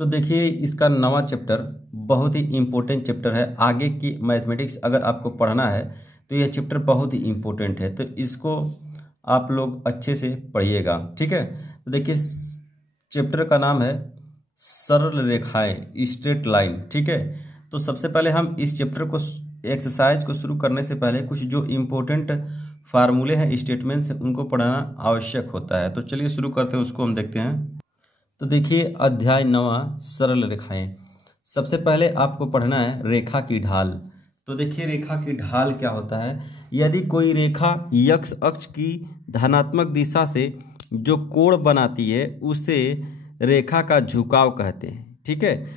तो देखिए इसका नवा चैप्टर बहुत ही इम्पोर्टेंट चैप्टर है। आगे की मैथमेटिक्स अगर आपको पढ़ना है तो यह चैप्टर बहुत ही इम्पोर्टेंट है, तो इसको आप लोग अच्छे से पढ़िएगा, ठीक है। तो देखिए चैप्टर का नाम है सरल रेखाएं, स्ट्रेट लाइन, ठीक है। तो सबसे पहले हम इस चैप्टर को एक्सरसाइज को शुरू करने से पहले कुछ जो इम्पोर्टेंट फार्मूले हैं, स्टेटमेंट्स हैं, उनको पढ़ना आवश्यक होता है। तो चलिए शुरू करते हैं, उसको हम देखते हैं। तो देखिए अध्याय 9 सरल रेखाएं। सबसे पहले आपको पढ़ना है रेखा की ढाल। तो देखिए रेखा की ढाल क्या होता है। यदि कोई रेखा x अक्ष की धनात्मक दिशा से जो कोण बनाती है उसे रेखा का झुकाव कहते हैं, ठीक है।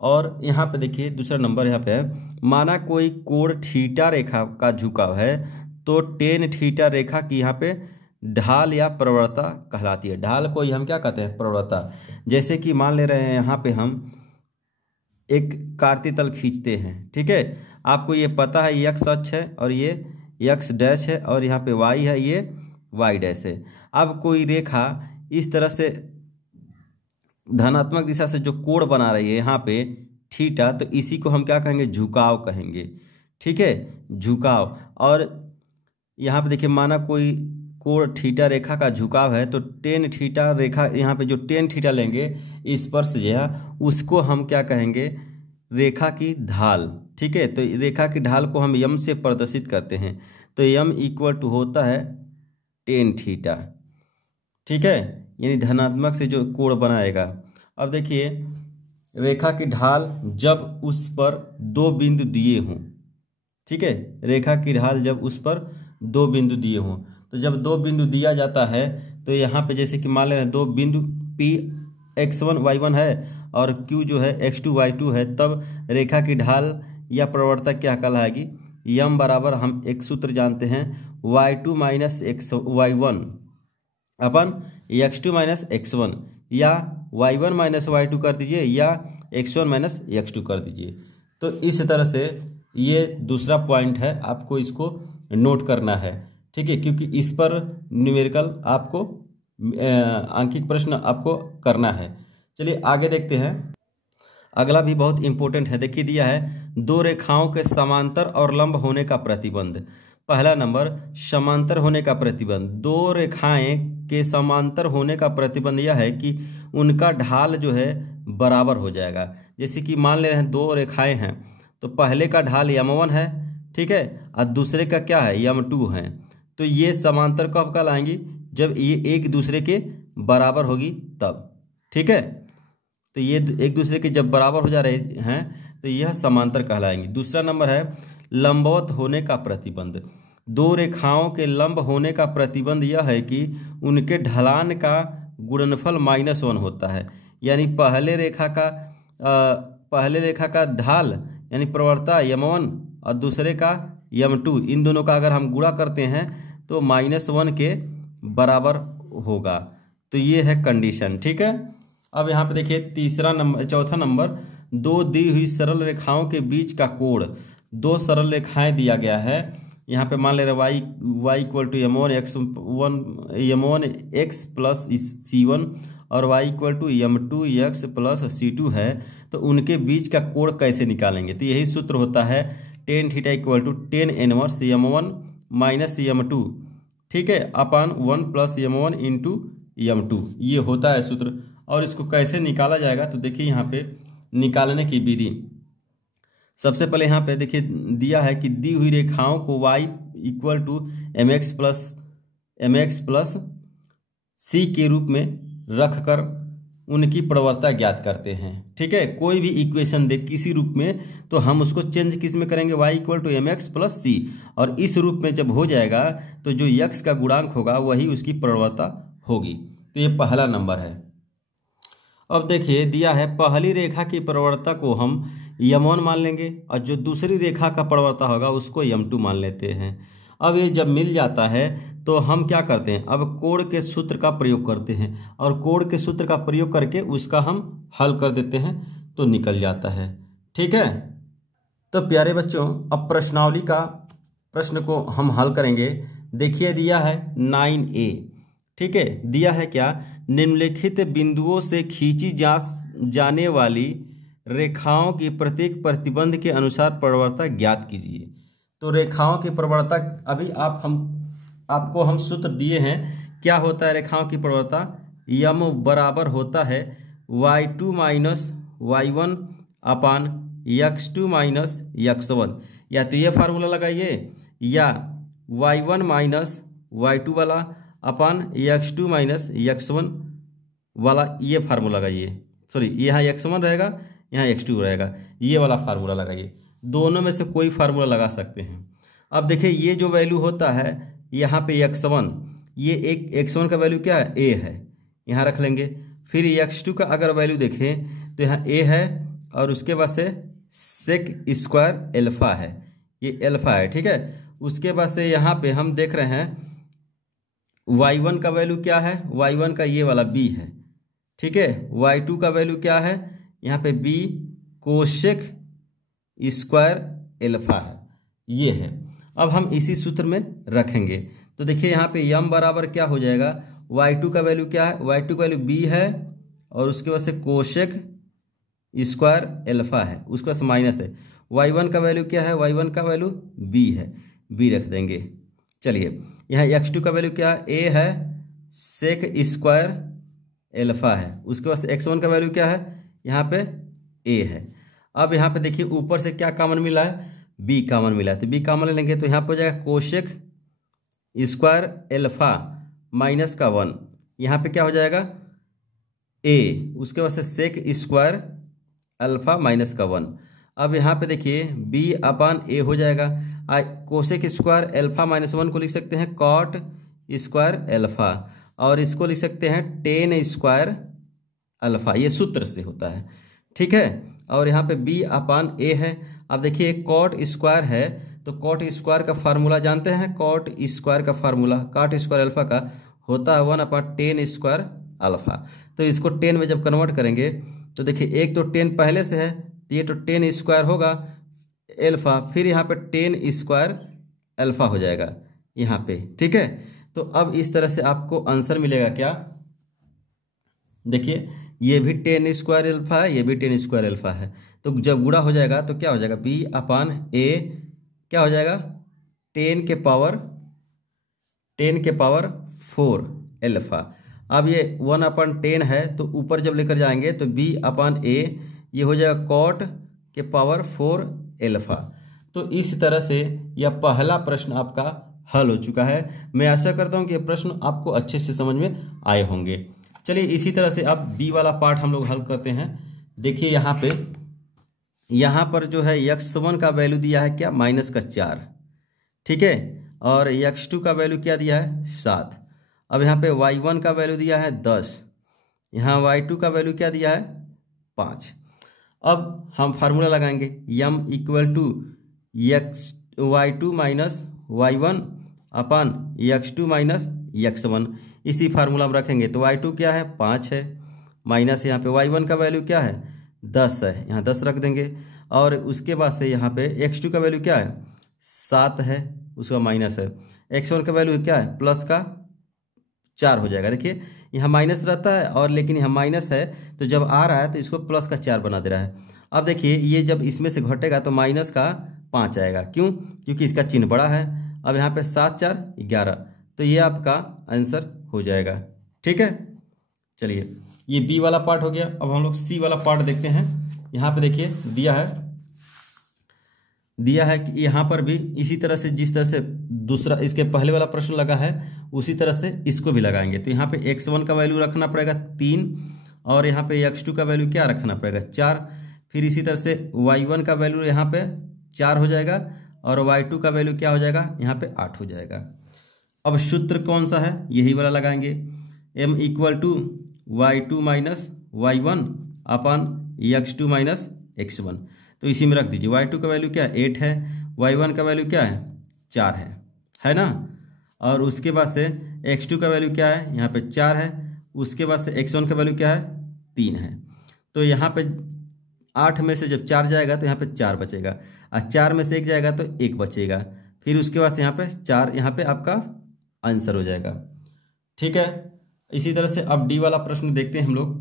और यहाँ पे देखिए दूसरा नंबर यहाँ पे है, माना कोई कोण थीटा रेखा का झुकाव है तो टेन थीटा रेखा की यहाँ पे ढाल या प्रवणता कहलाती है। ढाल को ही हम क्या कहते हैं, प्रवणता। जैसे कि मान ले रहे हैं यहाँ पे हम एक कार्तीय तल खींचते हैं, ठीक है। आपको ये पता है x अक्ष है और ये x डैश है और यहाँ पे y है, ये y डैश है। अब कोई रेखा इस तरह से धनात्मक दिशा से जो कोण बना रही है यहाँ पे थीटा, तो इसी को हम क्या कहेंगे, झुकाव कहेंगे, ठीक है, झुकाव। और यहाँ पे देखिए माना कोई कोण थीटा रेखा का झुकाव है तो टेन थीटा रेखा, यहाँ पे जो टेन थीटा लेंगे स्पर्श जो है उसको हम क्या कहेंगे, रेखा की ढाल, ठीक है। तो रेखा की ढाल को हम यम से प्रदर्शित करते हैं, तो यम इक्वल टू होता है टेन थीटा, ठीक है, यानी धनात्मक से जो कोण बनाएगा। अब देखिए रेखा की ढाल जब उस पर दो बिंदु दिए हों, ठीक है, रेखा की ढाल जब उस पर दो बिंदु दिए हों, तो जब दो बिंदु दिया जाता है तो यहाँ पे जैसे कि मान लें दो बिंदु P x1 y1 है और Q जो है x2 y2 है, तब रेखा की ढाल या प्रवणता क्या कहलाएगी, यम बराबर हम एक सूत्र जानते हैं y2 माइनस y1 अपन x2 माइनस x1, या y1 माइनस y2 कर दीजिए या x1 माइनस x2 कर दीजिए। तो इस तरह से ये दूसरा पॉइंट है, आपको इसको नोट करना है, ठीक है, क्योंकि इस पर न्यूमेरिकल आपको आंकिक प्रश्न आपको करना है। चलिए आगे देखते हैं। अगला भी बहुत इंपॉर्टेंट है। देखिए दिया है दो रेखाओं के समांतर और लंब होने का प्रतिबंध। पहला नंबर समांतर होने का प्रतिबंध। दो रेखाएं के समांतर होने का प्रतिबंध यह है कि उनका ढाल जो है बराबर हो जाएगा। जैसे कि मान ले रहे हैं दो रेखाएं हैं, तो पहले का ढाल m1 है, ठीक है, और दूसरे का क्या है, m2 है। तो ये समांतर कब कहलाएंगी, जब ये एक दूसरे के बराबर होगी तब, ठीक है। तो ये एक दूसरे के जब बराबर हो जा रहे हैं तो यह समांतर कहलाएंगे। दूसरा नंबर है लंबवत होने का प्रतिबंध। दो रेखाओं के लंब होने का प्रतिबंध यह है कि उनके ढलान का गुणनफल -1 होता है। यानी पहले रेखा का ढाल यानी प्रवणता m1 और दूसरे का m2, इन दोनों का अगर हम गुणा करते हैं तो -1 के बराबर होगा। तो ये है कंडीशन, ठीक है। अब यहाँ पे देखिए चौथा नंबर, दो दी हुई सरल रेखाओं के बीच का कोण। दो सरल रेखाएं दिया गया है, यहाँ पे मान ले रहे y equal to m1 x plus c1 और y equal to m2 x plus c2 है। तो उनके बीच का कोण कैसे निकालेंगे, तो यही सूत्र होता है tan theta equal to tan inverse m1 minus m2, ठीक है, अपान 1 प्लस m1 इंटू m2, ये होता है सूत्र। और इसको कैसे निकाला जाएगा, तो देखिए यहाँ पे निकालने की विधि। सबसे पहले यहाँ पे देखिए दिया है कि दी हुई रेखाओं को y equal to mx plus c के रूप में रखकर उनकी प्रवणता ज्ञात करते हैं, ठीक है। कोई भी इक्वेशन दे किसी रूप में तो हम उसको चेंज किस में करेंगे, y equal to mx plus c, और इस रूप में जब हो जाएगा तो जो x का गुणांक होगा वही उसकी प्रवणता होगी। तो ये पहला नंबर है। अब देखिए दिया है पहली रेखा की प्रवणता को हम m1 मान लेंगे और जो दूसरी रेखा का प्रवणता होगा उसको m2 मान लेते हैं। अब ये जब मिल जाता है तो हम क्या करते हैं, अब कोण के सूत्र का प्रयोग करते हैं और कोण के सूत्र का प्रयोग करके उसका हम हल कर देते हैं तो निकल जाता है, ठीक है। तो प्यारे बच्चों अब प्रश्नावली का प्रश्न को हम हल करेंगे। देखिए दिया है 9A, ठीक है, दिया है क्या, निम्नलिखित बिंदुओं से खींची जाने वाली रेखाओं की प्रत्येक प्रतिबंध के अनुसार प्रवणता ज्ञात कीजिए। तो रेखाओं की प्रवणता अभी आपको हम सूत्र दिए हैं। क्या होता है रेखाओं की प्रवणता? यम बराबर होता है y2 minus y1 upon x2 minus x1। या तो ये फार्मूला लगाइए या y1 माइनस y2 वाला अपान x2 माइनस x1 वाला ये फार्मूला लगाइए। सॉरी, यहाँ x1 रहेगा, यहाँ x2 रहेगा, ये वाला फार्मूला लगाइए। दोनों में से कोई फार्मूला लगा सकते हैं। अब देखिए ये जो वैल्यू होता है यहाँ पे x1, ये एक x1 का वैल्यू क्या है? a है, यहाँ रख लेंगे। फिर x2 का अगर वैल्यू देखें तो यहाँ a है और उसके बाद से सेक स्क्वायर एल्फा है, ये एल्फा है, ठीक है। उसके बाद से यहाँ पे हम देख रहे हैं y1 का वैल्यू क्या है? y1 का ये वाला b है, ठीक है। y2 का वैल्यू क्या है? यहाँ पे b कोशेक स्क्वायर एल्फा है, ये है। अब हम इसी सूत्र में रखेंगे तो देखिए यहाँ पे यम बराबर क्या हो जाएगा? y2 का वैल्यू क्या है? y2 का वैल्यू b है और उसके बाद से कोशेक स्क्वायर एल्फा है, उसके बाद से माइनस है। y1 का वैल्यू क्या है? y1 का वैल्यू b है, b रख देंगे। चलिए यहाँ x2 का वैल्यू क्या है? a है, सेक स्क्वायर एल्फा है। उसके बाद से x1 का वैल्यू क्या है? यहाँ पे a है। अब यहाँ पे देखिए ऊपर से क्या कॉमन मिला है? b कॉमन मिला है, तो b कॉमन ले लेंगे तो यहाँ पे हो जाएगा कोशेक स्क्वायर एल्फा माइनस का 1, यहाँ पे क्या हो जाएगा? a, उसके बाद से सेक स्क्वायर अल्फा माइनस का 1। अब यहाँ पे देखिए b अपान a हो जाएगा। कोशेक स्क्वायर एल्फा माइनस 1 को लिख सकते हैं कॉट स्क्वायर एल्फा, और इसको लिख सकते हैं टेन स्क्वायर अल्फा, ये सूत्र से होता है, ठीक है। और यहाँ पे b अपान a है। अब देखिए कॉट स्क्वायर है तो कॉट स्क्वायर का फार्मूला जानते हैं? कॉट स्क्वायर का फार्मूला कॉट स्क्वायर अल्फा का होता है 1 अपान टेन स्क्वायर अल्फा। तो इसको 10 में जब कन्वर्ट करेंगे तो देखिए एक तो 10 पहले से है तो ये तो 10 स्क्वायर होगा एल्फा, फिर यहाँ पे 10 स्क्वायर अल्फा हो जाएगा यहाँ पे, ठीक है। तो अब इस तरह से आपको आंसर मिलेगा क्या? देखिए ये भी 10 स्क्वायर अल्फा है, ये भी 10 स्क्वायर अल्फा है, तो जब गुणा हो जाएगा तो क्या हो जाएगा? b अपान a क्या हो जाएगा? 10 के पावर 4 एल्फा। अब ये 1 अपान 10 है तो ऊपर जब लेकर जाएंगे तो b अपान a ये हो जाएगा कॉट के पावर 4 एल्फा। तो इस तरह से यह पहला प्रश्न आपका हल हो चुका है। मैं आशा करता हूं कि यह प्रश्न आपको अच्छे से समझ में आए होंगे। चलिए इसी तरह से अब बी वाला पार्ट हम लोग हल करते हैं। देखिए यहाँ पर जो है x1 का वैल्यू दिया है क्या? माइनस का 4, ठीक है। और x2 का वैल्यू क्या दिया है? 7। अब यहाँ पे y1 का वैल्यू दिया है 10, यहाँ y2 का वैल्यू क्या दिया है? 5। अब हम फार्मूला लगाएंगे M equal to y2 minus y1 upon x2 minus x1। इसी फार्मूला में रखेंगे तो y2 क्या है? 5 है, माइनस यहाँ पे y1 का वैल्यू क्या है? 10 है, यहाँ 10 रख देंगे। और उसके बाद से यहाँ पे x2 का वैल्यू क्या है? 7 है, उसका माइनस है। x1 का वैल्यू क्या है? प्लस का 4 हो जाएगा। देखिए यहाँ माइनस रहता है और लेकिन यहाँ माइनस है तो जब आ रहा है तो इसको प्लस का 4 बना दे रहा है। अब देखिए ये जब इसमें से घटेगा तो माइनस का 5 आएगा, क्यों? क्योंकि इसका चिन्ह बड़ा है। अब यहाँ पे 7 4 11, तो ये आपका आंसर हो जाएगा, ठीक है। चलिए ये बी वाला पार्ट हो गया। अब हम लोग सी वाला पार्ट देखते हैं। यहाँ पे देखिए दिया है कि यहाँ पर भी इसी तरह से जिस तरह से दूसरा इसके पहले वाला प्रश्न लगा है उसी तरह से इसको भी लगाएंगे। तो यहाँ पे x1 का वैल्यू रखना पड़ेगा 3 और यहाँ पे x2 का वैल्यू क्या रखना पड़ेगा? 4। फिर इसी तरह से y1 का वैल्यू यहाँ पे 4 हो जाएगा और y2 का वैल्यू क्या हो जाएगा? यहाँ पे 8 हो जाएगा। अब सूत्र कौन सा है? यही वाला लगाएंगे m equal to y2 minus y1 upon x2 minus x1। तो इसी में रख दीजिए y2 का वैल्यू क्या है? 8 है, y1 का वैल्यू क्या है? 4 है ना। और उसके बाद से x2 का वैल्यू क्या है? यहाँ पे 4 है। उसके बाद से x1 का वैल्यू क्या है? 3 है। तो यहाँ पे 8 में से जब 4 जाएगा तो यहाँ पे 4 बचेगा और 4 में से 1 जाएगा तो 1 बचेगा। फिर उसके बाद से यहाँ पे 4, यहाँ पे आपका आंसर हो जाएगा, ठीक है। इसी तरह से अब डी वाला प्रश्न देखते हैं हम लोग।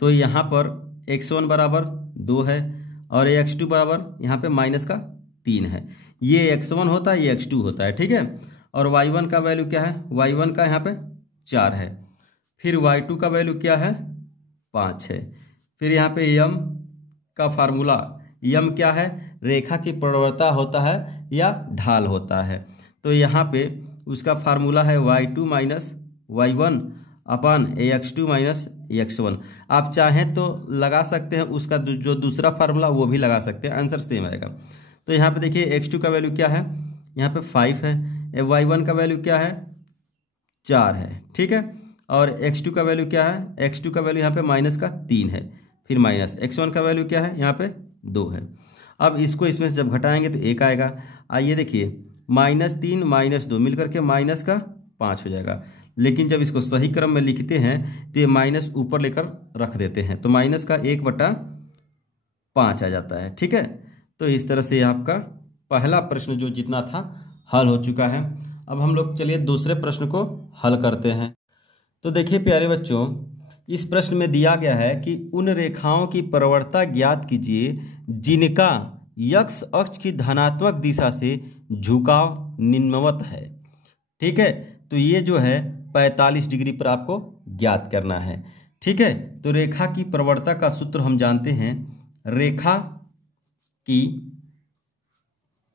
तो यहाँ पर x1 बराबर 2 है और x2 बराबर यहाँ पे माइनस का 3 है। ये x1 होता है, ये x2 होता है, ठीक है। और y1 का वैल्यू क्या है, y1 का यहाँ पे 4 है। फिर y2 का वैल्यू क्या है, 5 है। फिर यहाँ पे यम का फार्मूला, यम क्या है, रेखा की प्रवणता होता है या ढाल होता है। तो यहाँ पे उसका फार्मूला है y2 minus y1 upon x2 minus x1। आप चाहें तो लगा सकते हैं उसका जो दूसरा फार्मूला वो भी लगा सकते हैं, आंसर सेम आएगा। तो यहाँ पे देखिए x2 का वैल्यू क्या है, यहाँ पे 5 है। y1 का वैल्यू क्या है, 4 है, ठीक है। और x2 का वैल्यू क्या है, x2 का वैल्यू यहाँ पे माइनस का 3 है। फिर माइनस x1 का वैल्यू क्या है, यहाँ पे 2 है। अब इसको इसमें से जब घटाएंगे तो 1 आएगा। आइए देखिए, -3 -2 मिलकर के माइनस का 5 हो जाएगा। लेकिन जब इसको सही क्रम में लिखते हैं तो ये माइनस ऊपर लेकर रख देते हैं, तो माइनस का 1/5 आ जाता है, ठीक है। तो इस तरह से आपका पहला प्रश्न जो जितना था हल हो चुका है। अब हम लोग चलिए दूसरे प्रश्न को हल करते हैं। तो देखिए प्यारे बच्चों, इस प्रश्न में दिया गया है कि उन रेखाओं की प्रवणता ज्ञात कीजिए जिनका x अक्ष की धनात्मक दिशा से झुकाव निम्नवत है, ठीक है। तो ये जो है 45 डिग्री पर आपको ज्ञात करना है, ठीक है। तो रेखा की प्रवणता का सूत्र हम जानते हैं, रेखा की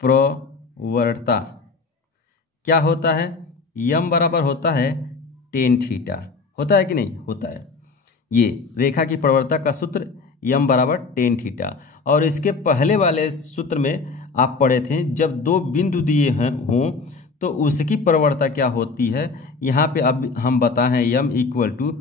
प्रवणता क्या होता है, यम बराबर होता है टेन थीटा, होता है कि नहीं, होता है। ये रेखा की प्रवणता का सूत्र यम बराबर टेन थीटा। और इसके पहले वाले सूत्र में आप पढ़े थे, जब दो बिंदु दिए हैं हों तो उसकी प्रवणता क्या होती है। यहाँ पे अब हम बताएं यम equal to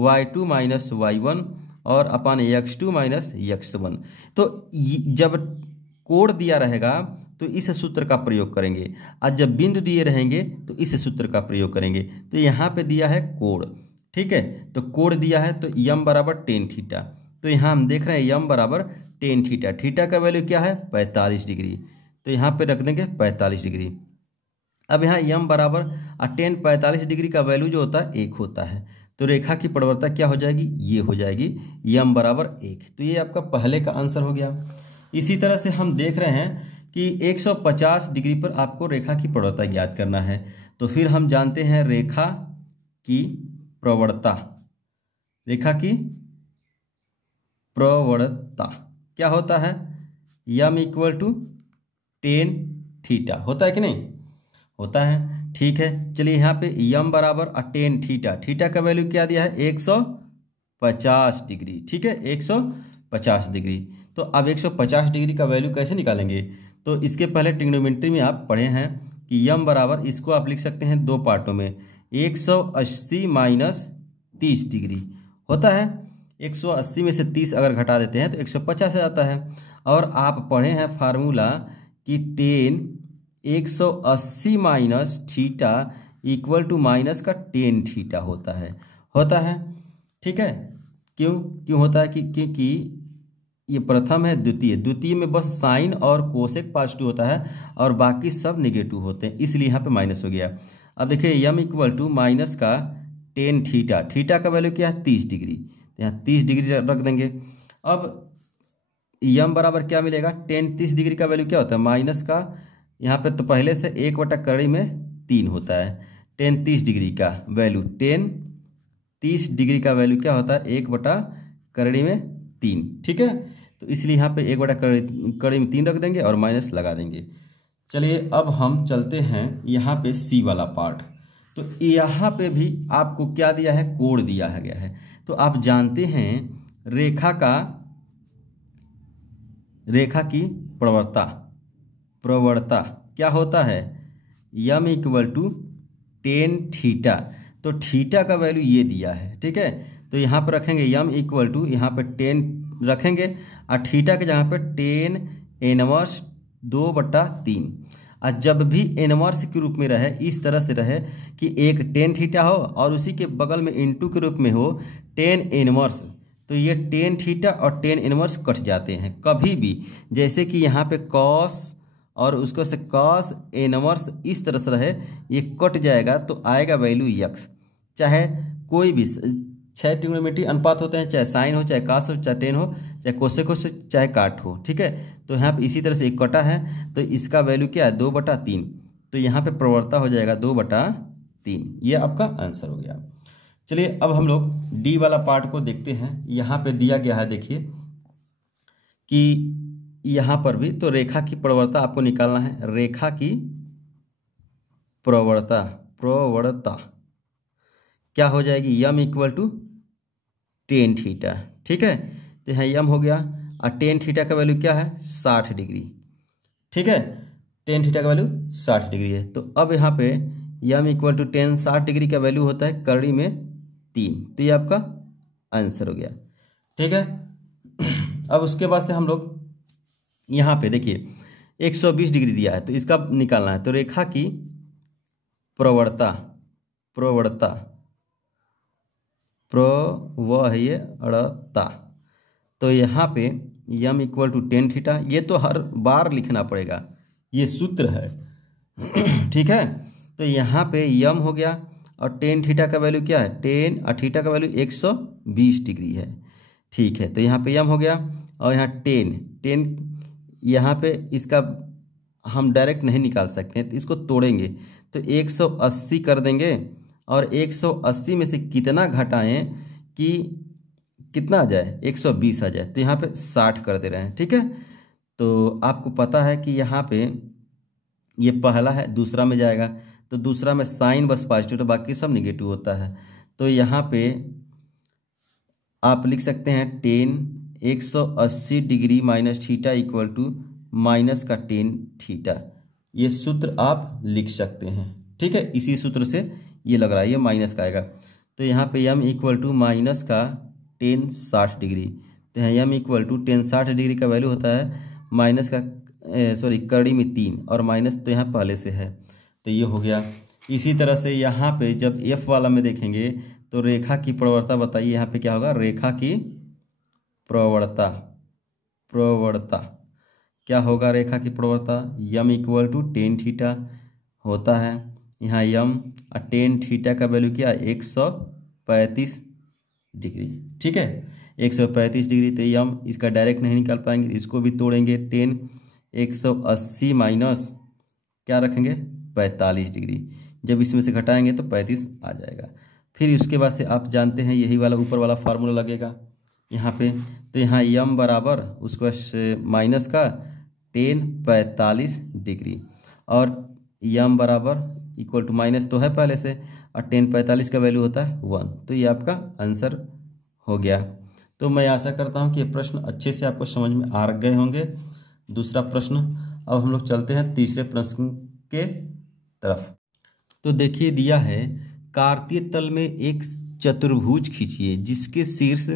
y2 minus y1 और अपान x2 माइनस x1। तो जब कोण दिया रहेगा तो इस सूत्र का प्रयोग करेंगे, और जब बिंदु दिए रहेंगे तो इस सूत्र का प्रयोग करेंगे। तो यहाँ पे दिया है कोण, ठीक है। तो कोण दिया है तो यम बराबर टेन थीटा। तो यहाँ हम देख रहे हैं यम बराबर टेन थीटा, थीटा का वैल्यू क्या है 45 डिग्री। तो यहाँ पे रख देंगे 45 डिग्री। अब यहाँ यम बराबर टेन 45 डिग्री का वैल्यू जो होता है 1 होता है। तो रेखा की प्रवणता क्या हो जाएगी, ये हो जाएगी यम बराबर 1। तो ये आपका पहले का आंसर हो गया। इसी तरह से हम देख रहे हैं कि 150 डिग्री पर आपको रेखा की प्रवणता ज्ञात करना है। तो फिर हम जानते हैं रेखा की प्रवणता, रेखा की प्रवणता क्या होता है, यम इक्वल टू टेन थीटा, होता है कि नहीं, होता है, ठीक है। चलिए यहाँ पे यम बराबर टेन थीटा, थीटा का वैल्यू क्या दिया है 150 डिग्री, ठीक है, 150 डिग्री। तो अब 150 डिग्री का वैल्यू कैसे निकालेंगे, तो इसके पहले ट्रिग्नोमेट्री में आप पढ़े हैं कि यम बराबर, इसको आप लिख सकते हैं दो पार्टों में, 180 माइनस 30 डिग्री होता है। 180 में से 30 अगर घटा देते हैं तो 150 आ जाता है। और आप पढ़े हैं फार्मूला कि tan 180 minus theta equal to minus का टेन थीटा होता है, होता है, ठीक है। क्यों होता है, क्योंकि ये प्रथम है, द्वितीय में बस साइन और कोसेक पॉजिटिव होता है और बाकी सब नेगेटिव होते हैं, इसलिए यहाँ पे माइनस हो गया। अब देखिए यम इक्वल टू माइनस का टेन थीटा, थीटा का वैल्यू क्या है 30 डिग्री, तो यहाँ 30 डिग्री रख देंगे। अब यम बराबर क्या मिलेगा, टेन 30 डिग्री का वैल्यू क्या होता है माइनस का, यहाँ पे तो पहले से 1/3 होता है। टेन 30 डिग्री का वैल्यू, टेन 30 डिग्री का वैल्यू क्या होता है 1/3, ठीक है। तो इसलिए यहाँ पे 1/3 रख देंगे और माइनस लगा देंगे। चलिए अब हम चलते हैं यहाँ पे सी वाला पार्ट। तो यहाँ पे भी आपको क्या दिया है, कोण दिया गया है। तो आप जानते हैं रेखा की प्रवणता क्या होता है, यम इक्वल टू टेन थीटा। तो थीटा का वैल्यू ये दिया है, ठीक है। तो यहाँ पर रखेंगे यम इक्वल टू, यहाँ पर 10 रखेंगे और थीटा के जहाँ पर टेन इनवर्स 2/3। और जब भी इनवर्स के रूप में रहे, इस तरह से रहे कि एक टेन थीटा हो और उसी के बगल में इनटू के रूप में हो टेन इनवर्स, तो ये टेन थीटा और टेन इनवर्स कट जाते हैं कभी भी। जैसे कि यहाँ पे कॉस और उसको से कॉस इनवर्स इस तरह से रहे, ये कट जाएगा तो आएगा वैल्यू यक्स। चाहे कोई भी 6 ट्रिग्नोमेट्री अनुपात होते हैं, चाहे साइन हो, चाहे कास हो, चाहे टेन हो, चाहे कोसेक हो, चाहे काट हो। ठीक है, तो यहाँ पे इसी तरह से एक कटा है तो इसका वैल्यू क्या है 2/3। तो यहाँ पे प्रवणता हो जाएगा 2/3। ये आपका आंसर हो गया। चलिए अब हम लोग डी वाला पार्ट को देखते हैं। यहाँ पे दिया गया है, देखिए कि यहाँ पर भी तो रेखा की प्रवणता आपको निकालना है। रेखा की प्रवणता क्या हो जाएगी, यम इक्वल टू टेन थीटा। ठीक है, तो यहाँ यम हो गया और टेन थीटा का वैल्यू क्या है 60 डिग्री। ठीक है, टेन थीटा का वैल्यू 60 डिग्री है। तो अब यहाँ पे यम इक्वल टू टेन 60 डिग्री का वैल्यू होता है करड़ी में 3। तो ये आपका आंसर हो गया। ठीक है, अब उसके बाद से हम लोग यहाँ पे देखिए 120 डिग्री दिया है तो इसका निकालना है। तो रेखा की प्रवणता तो यहाँ पे यम इक्वल टू टेन थीटा। ये तो हर बार लिखना पड़ेगा, ये सूत्र है। ठीक है, तो यहाँ पे यम हो गया और टेन थीटा का वैल्यू क्या है, टेन और थीटा का वैल्यू 120 डिग्री है। ठीक है, तो यहाँ पे यम हो गया और यहाँ टेन यहाँ पे इसका हम डायरेक्ट नहीं निकाल सकते हैं तो इसको तोड़ेंगे तो 180 कर देंगे और 180 में से कितना घटाएं कि कितना आ जाए 120 आ जाए। तो यहाँ पे 60 कर दे रहे हैं। ठीक है, तो आपको पता है कि यहाँ पे ये पहला है, दूसरा में जाएगा तो दूसरा में साइन बस पॉजिटिव तो बाकी सब निगेटिव होता है। तो यहाँ पे आप लिख सकते हैं 180 degree minus theta equal to minus का टेन थीटा। ये सूत्र आप लिख सकते हैं। ठीक है, इसी सूत्र से ये लग रहा है, ये माइनस का आएगा। तो यहाँ पे यम इक्वल टू माइनस का टेन 60 डिग्री। तो यहाँ यम इक्वल टू टेन 60 डिग्री का वैल्यू होता है माइनस का करड़ी में 3 और माइनस तो यहाँ पहले से है तो ये हो गया। इसी तरह से यहाँ पे जब एफ वाला में देखेंगे तो रेखा की प्रवणता बताइए, यहाँ पे क्या होगा, रेखा की प्रवणता क्या होगा, रेखा की प्रवणता यम इक्वल टू टेन थीटा होता है। यहाँ यम और टेन थीटा का वैल्यू क्या है 135 डिग्री। ठीक है, 135 डिग्री। तो यम इसका डायरेक्ट नहीं निकाल पाएंगे, इसको भी तोड़ेंगे। 180 माइनस क्या रखेंगे 45 डिग्री। जब इसमें से घटाएंगे तो 35 आ जाएगा। फिर उसके बाद से आप जानते हैं यही वाला ऊपर वाला फार्मूला लगेगा यहाँ पे। तो यहाँ यम बराबर उसको माइनस का टेन 45 डिग्री और यम बराबर इक्वल टू माइनस तो है पहले से और टेन 45 का वैल्यू होता है 1। तो ये आपका आंसर हो गया। तो मैं आशा करता हूँ कि ये प्रश्न अच्छे से आपको समझ में आ गए होंगे। दूसरा प्रश्न, अब हम लोग चलते हैं तीसरे प्रश्न के तरफ। तो देखिए दिया है कार्तीय तल में एक चतुर्भुज खींचिए जिसके शीर्ष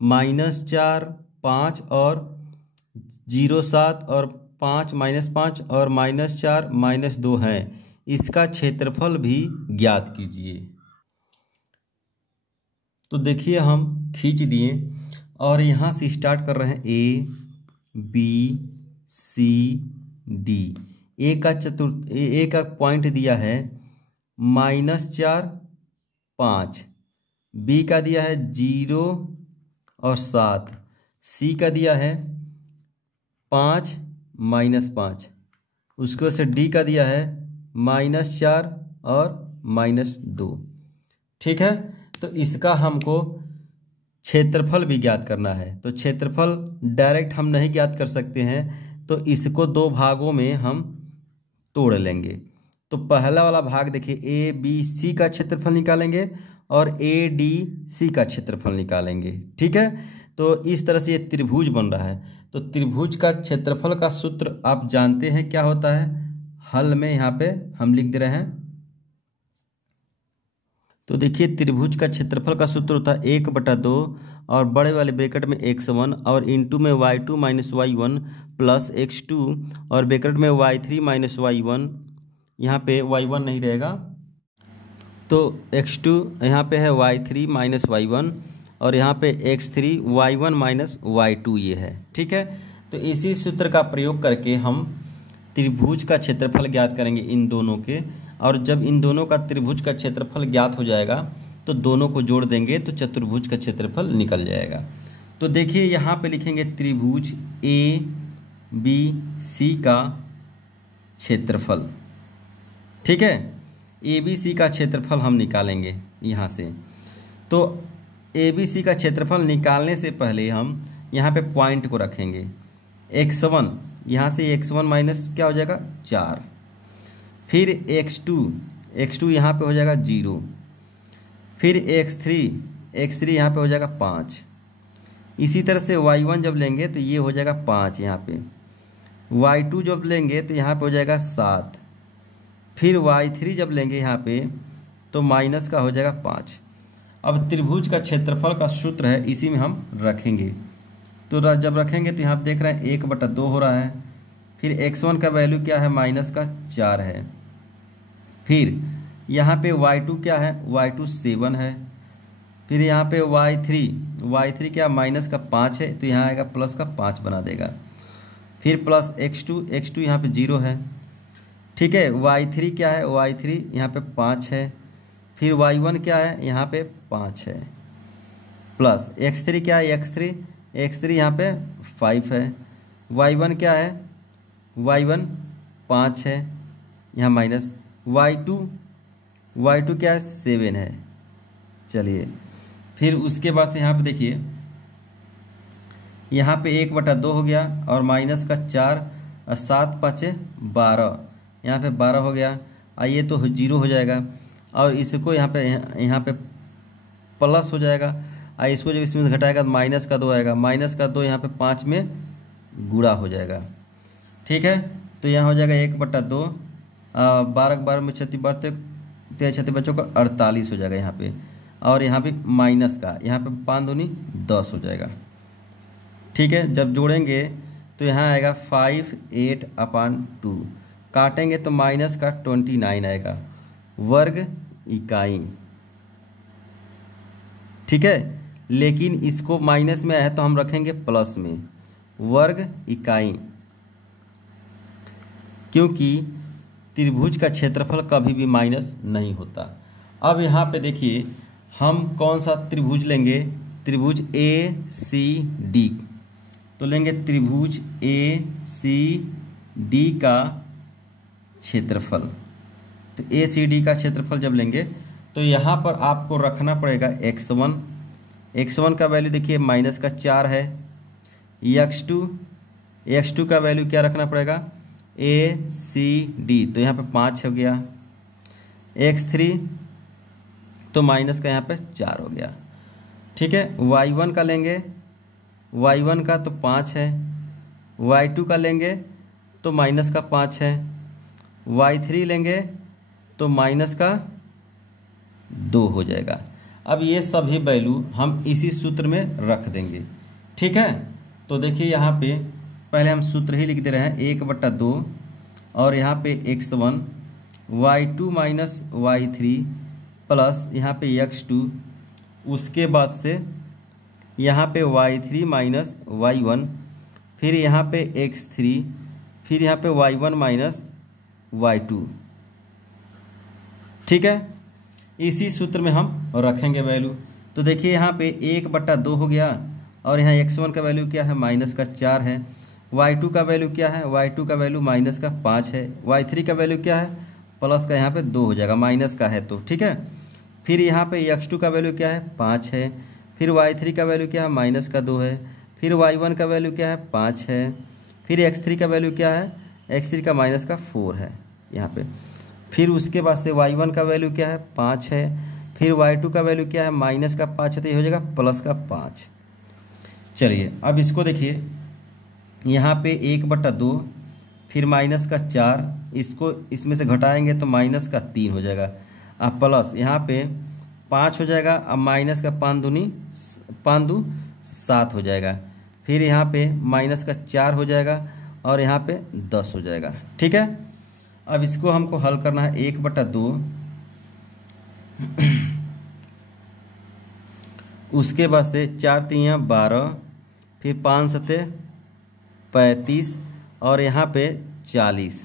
-4, 5 और 0,7 और 5, -5 और -4, -2 हैं। इसका क्षेत्रफल भी ज्ञात कीजिए। तो देखिए हम खींच दिए और यहाँ से स्टार्ट कर रहे हैं A, B, C, D। ए का पॉइंट दिया है -4, 5, B का दिया है 0 और 7, C का दिया है 5, -5, उसके बाद से D का दिया है -4 और -2। ठीक है, तो इसका हमको क्षेत्रफल भी ज्ञात करना है। तो क्षेत्रफल डायरेक्ट हम नहीं ज्ञात कर सकते हैं तो इसको दो भागों में हम तोड़ लेंगे। तो पहला वाला भाग देखिए ABC का क्षेत्रफल निकालेंगे और ADC का क्षेत्रफल निकालेंगे। ठीक है, तो इस तरह से ये त्रिभुज बन रहा है। तो त्रिभुज का क्षेत्रफल का सूत्र आप जानते हैं क्या होता है, हल में यहाँ पे हम लिख दे रहे हैं। तो देखिए त्रिभुज का क्षेत्रफल का सूत्र होता है 1/2 और बड़े वाले ब्रैकेट में x1 और इंटू में y2 - y1 प्लस x2 और ब्रैकेट में y3 - y1, यहाँ पे y1 नहीं रहेगा तो x2 यहाँ पे है y3 - y1 और यहाँ पे x3 y1 - y2 ये है। ठीक है, तो इसी सूत्र का प्रयोग करके हम त्रिभुज का क्षेत्रफल ज्ञात करेंगे इन दोनों के। और जब इन दोनों का त्रिभुज का क्षेत्रफल ज्ञात हो जाएगा तो दोनों को जोड़ देंगे तो चतुर्भुज का क्षेत्रफल निकल जाएगा। तो देखिए यहाँ पे लिखेंगे त्रिभुज ए बी सी का क्षेत्रफल। ठीक है, ए बी सी का क्षेत्रफल हम निकालेंगे यहाँ से। तो ए बी सी का क्षेत्रफल निकालने से पहले हम यहाँ पे पॉइंट को रखेंगे। x1, यहाँ से x1 माइनस क्या हो जाएगा 4, फिर x2 यहाँ पे हो जाएगा 0, फिर x3 यहाँ पे हो जाएगा 5। इसी तरह से y1 जब लेंगे तो ये हो जाएगा 5 यहाँ पे, y2 जब लेंगे तो यहाँ पे हो जाएगा 7, फिर y3 जब लेंगे यहाँ पे तो माइनस का हो जाएगा 5। अब त्रिभुज का क्षेत्रफल का सूत्र है, इसी में हम रखेंगे। तो जब रखेंगे तो यहाँ पे देख रहे हैं 1/2 हो रहा है, फिर x1 का वैल्यू क्या है माइनस का 4 है, फिर यहाँ पे y2 क्या है y2 7 है, फिर यहाँ पे y3 क्या माइनस का 5 है तो यहाँ आएगा प्लस का 5 बना देगा, फिर प्लस x2 यहाँ पे 0 है। ठीक है, y3 क्या है y3 यहाँ पे 5 है, फिर y1 क्या है यहाँ पे 5 है, प्लस x3 क्या है x3 यहाँ पे 5 है, y1 क्या है y1 5 है यहाँ माइनस, y2 क्या है 7 है। चलिए फिर उसके बाद से यहाँ पे देखिए यहाँ पे 1/2 हो गया और माइनस का 4 और 7 5 12, यहाँ पे 12 हो गया। आइए तो 0 हो जाएगा और इसको यहाँ पे प्लस हो जाएगा। इसको जब इसमें से घटाएगा तो माइनस का 2 आएगा, माइनस का 2 यहाँ पे 5 में गुणा हो जाएगा। ठीक है, तो यहाँ हो जाएगा 1/2, 12 में 36 बढ़ते 36 बच्चों का 48 हो जाएगा यहाँ पे, और यहाँ पे माइनस का यहाँ पे 5 दूनी 10 हो जाएगा। ठीक है, जब जोड़ेंगे तो यहाँ आएगा 5/8/2, काटेंगे तो माइनस का 29 आएगा वर्ग इकाई। ठीक है, लेकिन इसको माइनस में है तो हम रखेंगे प्लस में वर्ग इकाई, क्योंकि त्रिभुज का क्षेत्रफल कभी भी माइनस नहीं होता। अब यहाँ पे देखिए हम कौन सा त्रिभुज लेंगे, त्रिभुज ए सी डी। तो लेंगे त्रिभुज ए सी डी का क्षेत्रफल। तो ए सी डी का क्षेत्रफल जब लेंगे तो यहाँ पर आपको रखना पड़ेगा x1 का वैल्यू देखिए माइनस का 4 है, x2 का वैल्यू क्या रखना पड़ेगा ए सी डी, तो यहाँ पे 5 हो गया, x3 तो माइनस का यहाँ पे 4 हो गया। ठीक है, y1 का लेंगे, y1 का तो 5 है, y2 का लेंगे तो माइनस का 5 है, y3 लेंगे तो माइनस का 2 हो जाएगा। अब ये सभी वैल्यू हम इसी सूत्र में रख देंगे। ठीक है, तो देखिए यहाँ पे पहले हम सूत्र ही लिख दे रहे हैं 1/2 और यहाँ पे x1 y2 minus y3 plus यहाँ पे x2, उसके बाद से यहाँ पे y3 माइनस y1, फिर यहाँ पे x3, फिर यहाँ पे y1 माइनस y2। ठीक है, इसी सूत्र में हम रखेंगे वैल्यू। तो देखिए यहाँ पे 1/2 हो गया और यहाँ x1 का वैल्यू क्या है माइनस का 4 है, y2 का वैल्यू क्या है y2 का वैल्यू माइनस का 5 है, y3 का वैल्यू क्या है प्लस का यहाँ पे 2 हो जाएगा, माइनस का है तो। ठीक है, फिर यहाँ पे x2 का वैल्यू क्या है 5 है, फिर y3 का वैल्यू क्या है माइनस का 2 है, फिर y1 का वैल्यू क्या है 5 है, फिर x3 का वैल्यू क्या है x3 का माइनस का 4 है यहाँ पे, फिर उसके बाद से y1 का वैल्यू क्या है 5 है, फिर y2 का वैल्यू क्या है माइनस का 5 है, तो ये हो जाएगा प्लस का 5। चलिए अब इसको देखिए यहाँ पे 1/2 फिर माइनस का 4, इसको इसमें से घटाएंगे तो माइनस का 3 हो जाएगा, अब प्लस यहाँ पे 5 हो जाएगा, अब माइनस का 5 दूनी 7 हो जाएगा, फिर यहाँ पे माइनस का 4 हो जाएगा और यहाँ पे 10 हो जाएगा। ठीक है, अब इसको हमको हल करना है 1/2, उसके बाद से 4 3 12, फिर 5 7 35 और यहाँ पे 40।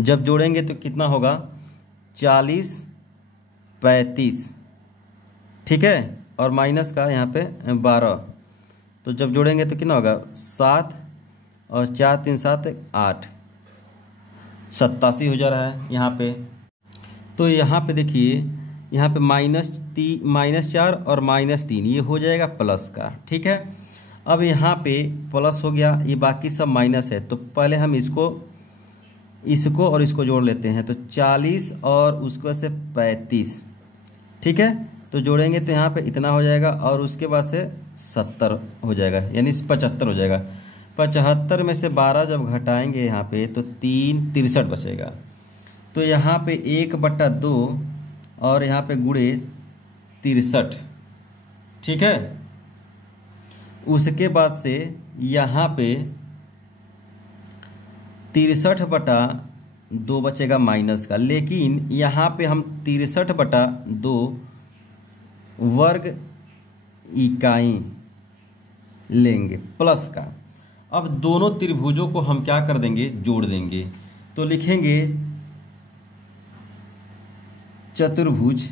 जब जोड़ेंगे तो कितना होगा 40 35 ठीक है, और माइनस का यहाँ पे 12, तो जब जोड़ेंगे तो कितना होगा 7 और 4 3 7 8, 87 हो जा रहा है यहाँ पे। तो यहाँ पे देखिए, यहाँ पे -4 और -3 ये हो जाएगा प्लस का। ठीक है, अब यहाँ पे प्लस हो गया, ये बाकी सब माइनस है, तो पहले हम इसको और इसको जोड़ लेते हैं। तो 40 और उसके बाद से 35, ठीक है, तो जोड़ेंगे तो यहाँ पे इतना हो जाएगा और उसके बाद से 70 हो जाएगा, यानी 75 हो जाएगा। 75 में से 12 जब घटाएंगे यहाँ पे तो 3 63 बचेगा। तो यहाँ पे 1/2 और यहाँ पे गुणे 63, ठीक है। उसके बाद से यहाँ पे 63/2 बचेगा माइनस का, लेकिन यहाँ पे हम 63/2 वर्ग इकाई लेंगे प्लस का। अब दोनों त्रिभुजों को हम क्या कर देंगे, जोड़ देंगे। तो लिखेंगे चतुर्भुज,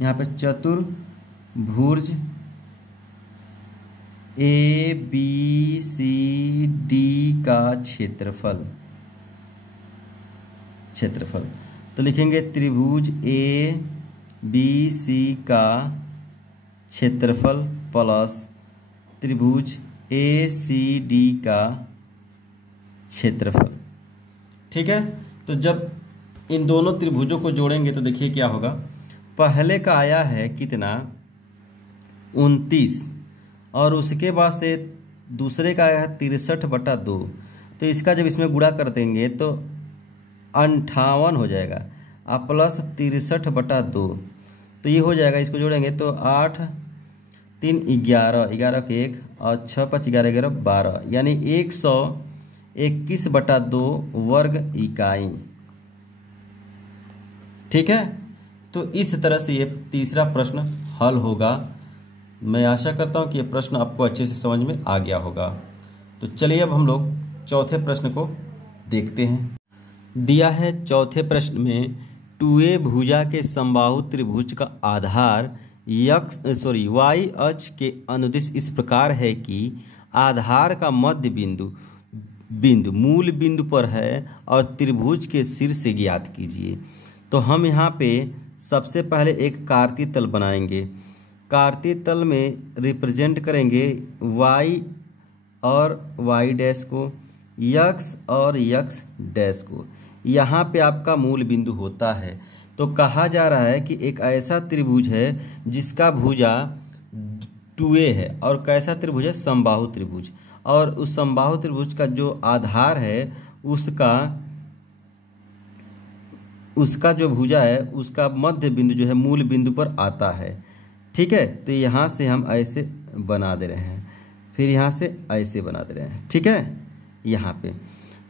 यहाँ पे चतुर्भुज ABCD का क्षेत्रफल। तो लिखेंगे त्रिभुज ABC का क्षेत्रफल प्लस त्रिभुज ACD का क्षेत्रफल। ठीक है, तो जब इन दोनों त्रिभुजों को जोड़ेंगे तो देखिए क्या होगा। पहले का आया है कितना 29, और उसके बाद से दूसरे का आया है 63/2, तो इसका जब इसमें गुणा कर देंगे तो 58 हो जाएगा, अब प्लस 63/2, तो ये हो जाएगा। इसको जोड़ेंगे तो 8 3 11, 11 के 1 और 6 5 11 11 12, यानी 121/2 वर्ग इकाई। ठीक है, तो इस तरह से ये तीसरा प्रश्न हल होगा। मैं आशा करता हूँ कि ये प्रश्न आपको अच्छे से समझ में आ गया होगा। तो चलिए अब हम लोग चौथे प्रश्न को देखते हैं। दिया है चौथे प्रश्न में 2A भुजा के समबाहु त्रिभुज का आधार y अक्ष के अनुदिश इस प्रकार है कि आधार का मध्य बिंदु मूल बिंदु पर है और त्रिभुज के शीर्ष से ज्ञात कीजिए। तो हम यहाँ पे सबसे पहले एक कार्तीय तल बनाएंगे। कार्तीय तल में रिप्रेजेंट करेंगे y और y डैश को, x और x डैश को। यहाँ पे आपका मूल बिंदु होता है। तो कहा जा रहा है कि एक ऐसा त्रिभुज है जिसका भुजा 2A है, और कैसा त्रिभुज है, समबाहु त्रिभुज, और उस समबाहु त्रिभुज का जो आधार है उसका जो भुजा है उसका मध्य बिंदु जो है मूल बिंदु पर आता है। ठीक है, तो यहाँ से हम ऐसे बना दे रहे हैं, फिर यहाँ से ऐसे बना दे रहे हैं। ठीक है, यहाँ पे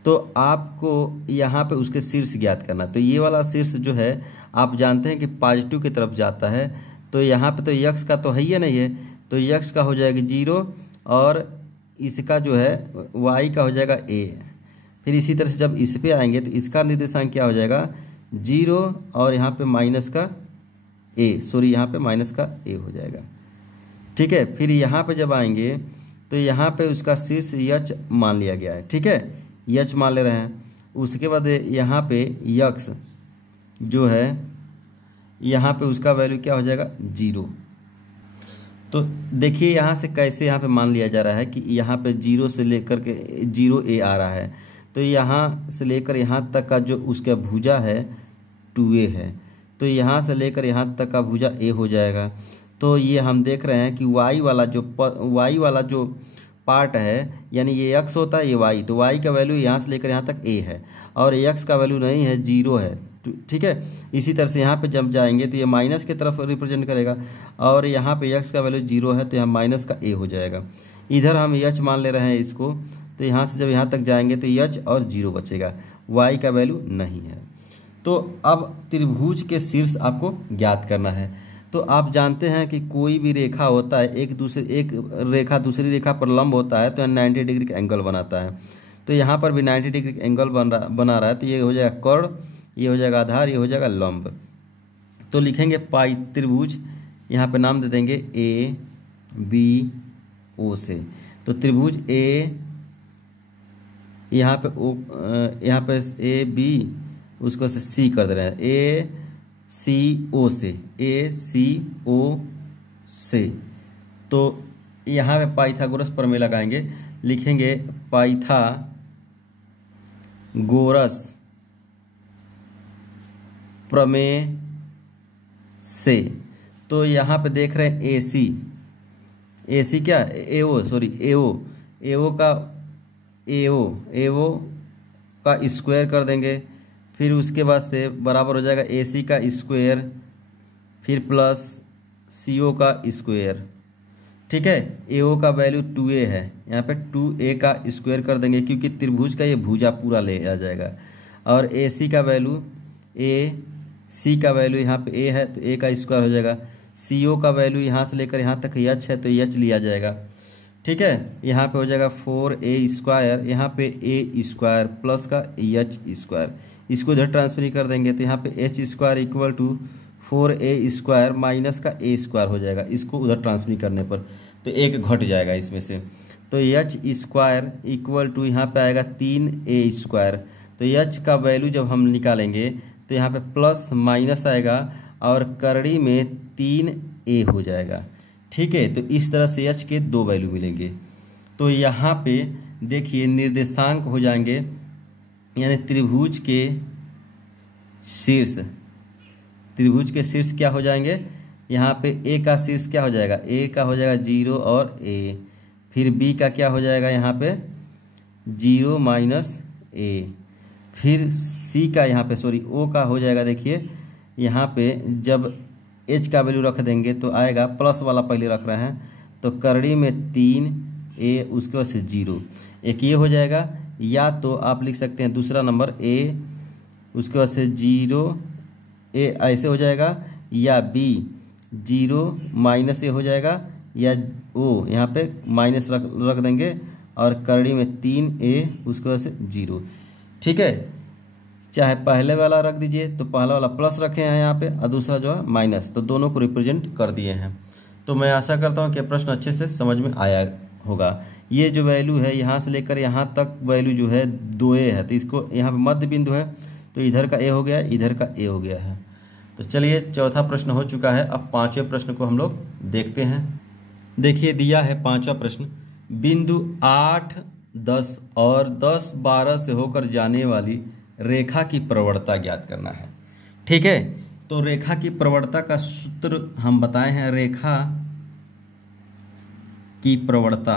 तो आपको यहाँ पे उसके शीर्ष ज्ञात करना। तो ये वाला शीर्ष जो है आप जानते हैं कि पॉजिटिव की तरफ जाता है। तो यहाँ पे तो यक्स का तो है ही नहीं है, तो यक्स का हो जाएगा 0 और इसका जो है वाई का हो जाएगा a। फिर इसी तरह से जब इस पे आएंगे तो इसका निर्देशांक क्या हो जाएगा 0 और यहाँ पे माइनस का यहाँ पे माइनस का a हो जाएगा। ठीक है, फिर यहाँ पे जब आएंगे तो यहाँ पे उसका शीर्ष यच मान लिया गया है। ठीक है, यच मान ले रहे हैं। उसके बाद यहाँ पे यक्स जो है यहाँ पे उसका वैल्यू क्या हो जाएगा 0। तो देखिए यहाँ से कैसे यहाँ पे मान लिया जा रहा है कि यहाँ पे 0 से लेकर के 0A आ रहा है। तो यहाँ से लेकर यहाँ तक का जो उसका भुजा है 2A है, तो यहाँ से लेकर यहाँ तक का भुजा A हो जाएगा। तो ये हम देख रहे हैं कि y वाला जो पार्ट है, यानी ये x होता है, ये y, तो y का वैल्यू यहाँ से लेकर यहाँ तक a है और x का वैल्यू नहीं है 0 है। ठीक है, इसी तरह से यहाँ पे जब जाएंगे तो ये माइनस की तरफ रिप्रेजेंट करेगा और यहाँ पे x का वैल्यू 0 है तो यहाँ माइनस का a हो जाएगा। इधर हम h मान ले रहे हैं इसको, तो यहाँ से जब यहाँ तक जाएंगे तो h और 0 बचेगा, y का वैल्यू नहीं है। तो अब त्रिभुज के शीर्ष आपको ज्ञात करना है। तो आप जानते हैं कि कोई भी रेखा होता है एक रेखा दूसरी रेखा पर लंब होता है तो 90 डिग्री का एंगल बनाता है। तो यहाँ पर भी 90 डिग्री का एंगल बना रहा है, तो ये हो जाएगा कर्ण, ये हो जाएगा आधार, ये हो जाएगा लंब। तो लिखेंगे पाई त्रिभुज, यहाँ पे नाम दे देंगे ए बी ओ से। तो त्रिभुज ए, यहाँ पे ओ, यहाँ पे ए बी, उसको से सी कर दे रहे हैं, ए सी ओ से, ए सी ओ से। तो यहाँ पे पाइथागोरस प्रमेय लगाएंगे, लिखेंगे पाइथागोरस प्रमेय से। तो यहाँ पे देख रहे हैं ए सी क्या, एओ सॉरी एओ का स्क्वायर कर देंगे, फिर उसके बाद से बराबर हो जाएगा ए सी का स्क्वायर, फिर प्लस सी ओ का स्क्वायर। ठीक है, ए ओ का वैल्यू 2a है, यहाँ पे 2a का स्क्वायर कर देंगे क्योंकि त्रिभुज का ये भुजा पूरा ले आ जाएगा। और ए सी का वैल्यू, ए सी का वैल्यू यहाँ पे a है तो a का स्क्वायर हो जाएगा। सी ओ का वैल्यू यहाँ से लेकर यहाँ तक h है तो h लिया जाएगा। ठीक है, यहाँ पे हो जाएगा 4a स्क्वायर, यहाँ पे a स्क्वायर प्लस का h स्क्वायर, इसको इधर ट्रांसफर कर देंगे तो यहाँ पे h square equal to 4a square minus का a स्क्वायर हो जाएगा, इसको उधर ट्रांसफर करने पर तो एक घट जाएगा इसमें से। तो h स्क्वायर इक्वल टू यहाँ पे आएगा 3a स्क्वायर। तो h का वैल्यू जब हम निकालेंगे तो यहाँ पे प्लस माइनस आएगा और करड़ी में 3a हो जाएगा। ठीक है, तो इस तरह से h के दो वैल्यू मिलेंगे। तो यहाँ पे देखिए निर्देशांक हो जाएंगे, यानी त्रिभुज के शीर्ष क्या हो जाएंगे, यहाँ पे a का शीर्ष क्या हो जाएगा, a का हो जाएगा 0 और a, फिर b का क्या हो जाएगा यहाँ पे 0 माइनस a, फिर c का यहाँ पे सॉरी o का हो जाएगा, देखिए यहाँ पे जब h का वैल्यू रख देंगे तो आएगा प्लस वाला पहले रख रहे हैं तो करड़ी में 3a, उसके बाद से 0, एक ये हो जाएगा। या तो आप लिख सकते हैं दूसरा नंबर a, उसके बाद से 0 a ऐसे हो जाएगा, या b 0 माइनस a हो जाएगा, या o यहाँ पे माइनस रख देंगे और करड़ी में 3a, उसके बाद से 0। ठीक है, चाहे पहले वाला रख दीजिए तो पहला वाला प्लस रखे हैं यहाँ पे और दूसरा जो है माइनस, तो दोनों को रिप्रेजेंट कर दिए हैं। तो मैं आशा करता हूँ कि प्रश्न अच्छे से समझ में आया होगा। ये जो वैल्यू है यहाँ से लेकर यहाँ तक वैल्यू जो है 2a है, तो इसको यहाँ पे मध्य बिंदु है तो इधर का a हो गया, इधर का a हो गया है। तो चलिए चौथा प्रश्न हो चुका है, अब पांचवें प्रश्न को हम लोग देखते हैं। देखिए दिया है पांचवा प्रश्न, बिंदु 8, 10 और 10, 12 से होकर जाने वाली रेखा की प्रवणता ज्ञात करना है। ठीक है, तो रेखा की प्रवणता का सूत्र हम बताए हैं, रेखा की प्रवणता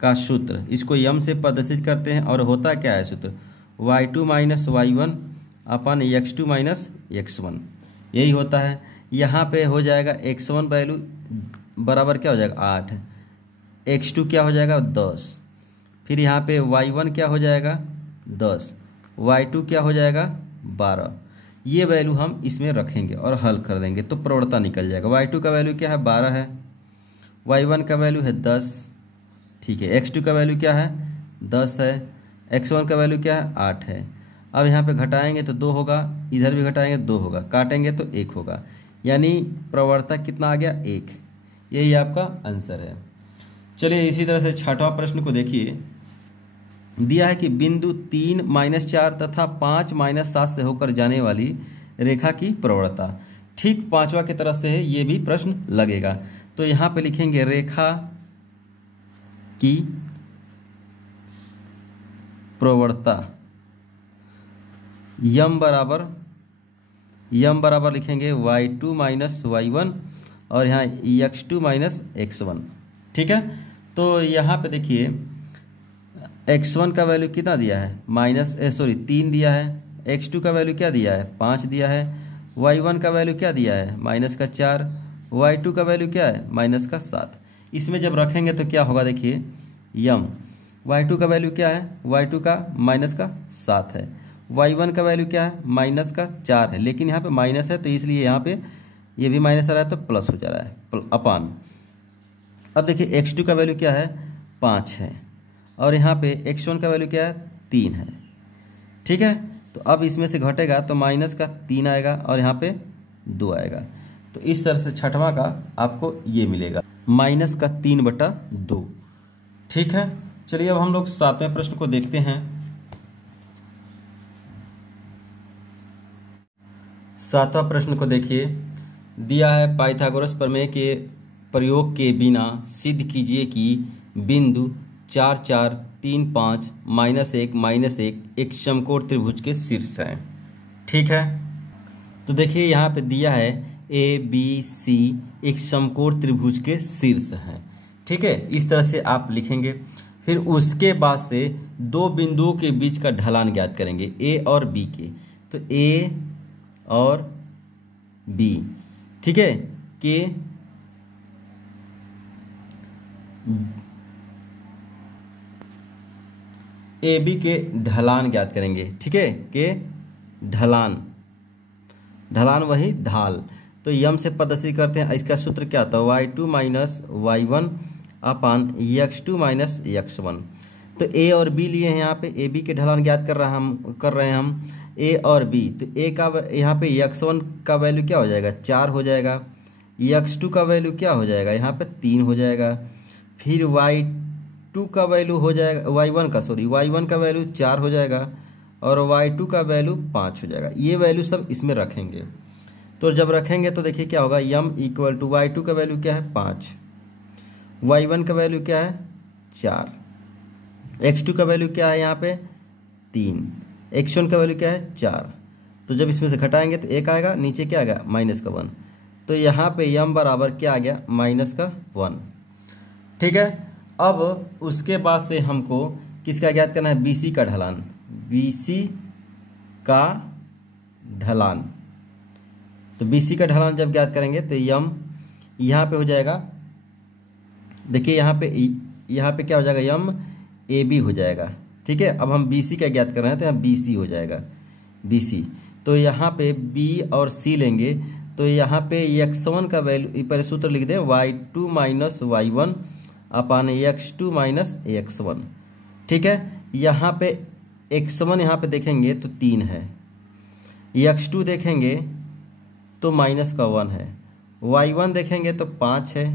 का सूत्र, इसको यम से प्रदर्शित करते हैं और होता क्या है सूत्र, y2 माइनस y1 अपन x2 माइनस x1, यही होता है। यहाँ पे हो जाएगा x1 वैल्यू बराबर क्या हो जाएगा 8, x2 क्या हो जाएगा 10, फिर यहाँ पे y1 क्या हो जाएगा 10, y2 क्या हो जाएगा 12। ये वैल्यू हम इसमें रखेंगे और हल कर देंगे तो प्रवणता निकल जाएगा। y2 का वैल्यू क्या है 12 है, y1 का वैल्यू है 10, ठीक है, x2 का वैल्यू क्या है 10 है, x1 का वैल्यू क्या है 8 है। अब यहाँ पे घटाएंगे तो 2 होगा, इधर भी घटाएंगे 2 होगा, काटेंगे तो 1 होगा, यानी प्रवणता कितना आ गया 1। यही आपका आंसर है। चलिए इसी तरह से छठवां प्रश्न को देखिए, दिया है कि बिंदु 3, -4 तथा 5, -7 से होकर जाने वाली रेखा की प्रवणता। ठीक पांचवा की तरफ से है, ये भी प्रश्न लगेगा। तो यहाँ पे लिखेंगे रेखा की प्रवणता, यम बराबर लिखेंगे y2 माइनस y1 और यहाँ x2 माइनस x1। ठीक है, तो यहाँ पे देखिए x1 का वैल्यू कितना दिया है 3 दिया है, x2 का वैल्यू क्या दिया है 5 दिया है, y1 का वैल्यू क्या दिया है -4, y2 का वैल्यू क्या है -7। इसमें जब रखेंगे तो क्या होगा, देखिए यम y2 का वैल्यू क्या है, y2 का -7 है, y1 का वैल्यू क्या है -4 है, लेकिन यहाँ पे माइनस है तो इसलिए यहाँ पे ये भी माइनस आ रहा है तो प्लस हो जा रहा है अपान। अब देखिए x2 का वैल्यू क्या है 5 है और यहाँ पे x1 का वैल्यू क्या है 3 है। ठीक है, तो तो अब इसमें से घटेगा तो माइनस का 3 आएगा और यहाँ पे 2 आएगा। तो इस तरह से छठवां का आपको ये मिलेगा माइनस का 3/2। ठीक है, चलिए अब हम लोग 7वें प्रश्न को देखते हैं। 7वां प्रश्न को देखिए, दिया है पाइथागोरस प्रमेय के प्रयोग के बिना सिद्ध कीजिए कि बिंदु 4 4 3 5 -1 एक समकोण त्रिभुज के शीर्ष है। ठीक है, तो देखिए यहाँ पे दिया है ABC एक समकोण त्रिभुज के शीर्ष है। ठीक है, इस तरह से आप लिखेंगे। फिर उसके बाद से दो बिंदुओं के बीच का ढलान ज्ञात करेंगे A और B के। तो A और B, ठीक है, के AB के ढलान ज्ञात करेंगे। ठीक है, के ढलान, ढलान वही ढाल। तो यम से प्रदर्शित करते हैं। इसका सूत्र क्या होता है? y2 - y1 upon x2 - x1। तो A और B लिए हैं, यहाँ पे AB के ढलान ज्ञात कर रहे हैं हम A और B। तो A का यहाँ पे x1 का वैल्यू क्या हो जाएगा? 4 हो जाएगा। x2 का वैल्यू क्या हो जाएगा? यहाँ पे 3 हो जाएगा। फिर y2 का वैल्यू हो जाएगा, y1 का वैल्यू 4 हो जाएगा और y2 का वैल्यू 5 हो जाएगा। ये वैल्यू सब इसमें रखेंगे। तो जब रखेंगे तो देखिए क्या होगा, m = y2 का वैल्यू क्या है? 5, y1 का वैल्यू क्या है? 4, x2 का वैल्यू क्या है? यहाँ पे 3, x1 का वैल्यू क्या है? 4। तो जब इसमें से घटाएंगे तो 1 आएगा, नीचे क्या आएगा? -1। तो यहाँ पे m बराबर क्या आ गया? -1। ठीक है, अब उसके बाद से हमको किसका ज्ञात करना है? BC का ढलान। BC का ढलान, तो BC का ढलान जब ज्ञात करेंगे तो m यहाँ पे हो जाएगा, देखिए यहाँ पे क्या हो जाएगा? m AB हो जाएगा। ठीक है, अब हम BC का ज्ञात कर रहे हैं तो यहाँ BC हो जाएगा, BC। तो यहाँ पे B और C लेंगे तो यहाँ पे x1 का वैल्यू, पहले सूत्र लिख दें, y2 - y1 upon x2 - x1। ठीक है, यहाँ पे x1 यहाँ पे देखेंगे तो 3 है, x2 देखेंगे तो -1 है, y1 देखेंगे तो 5 है,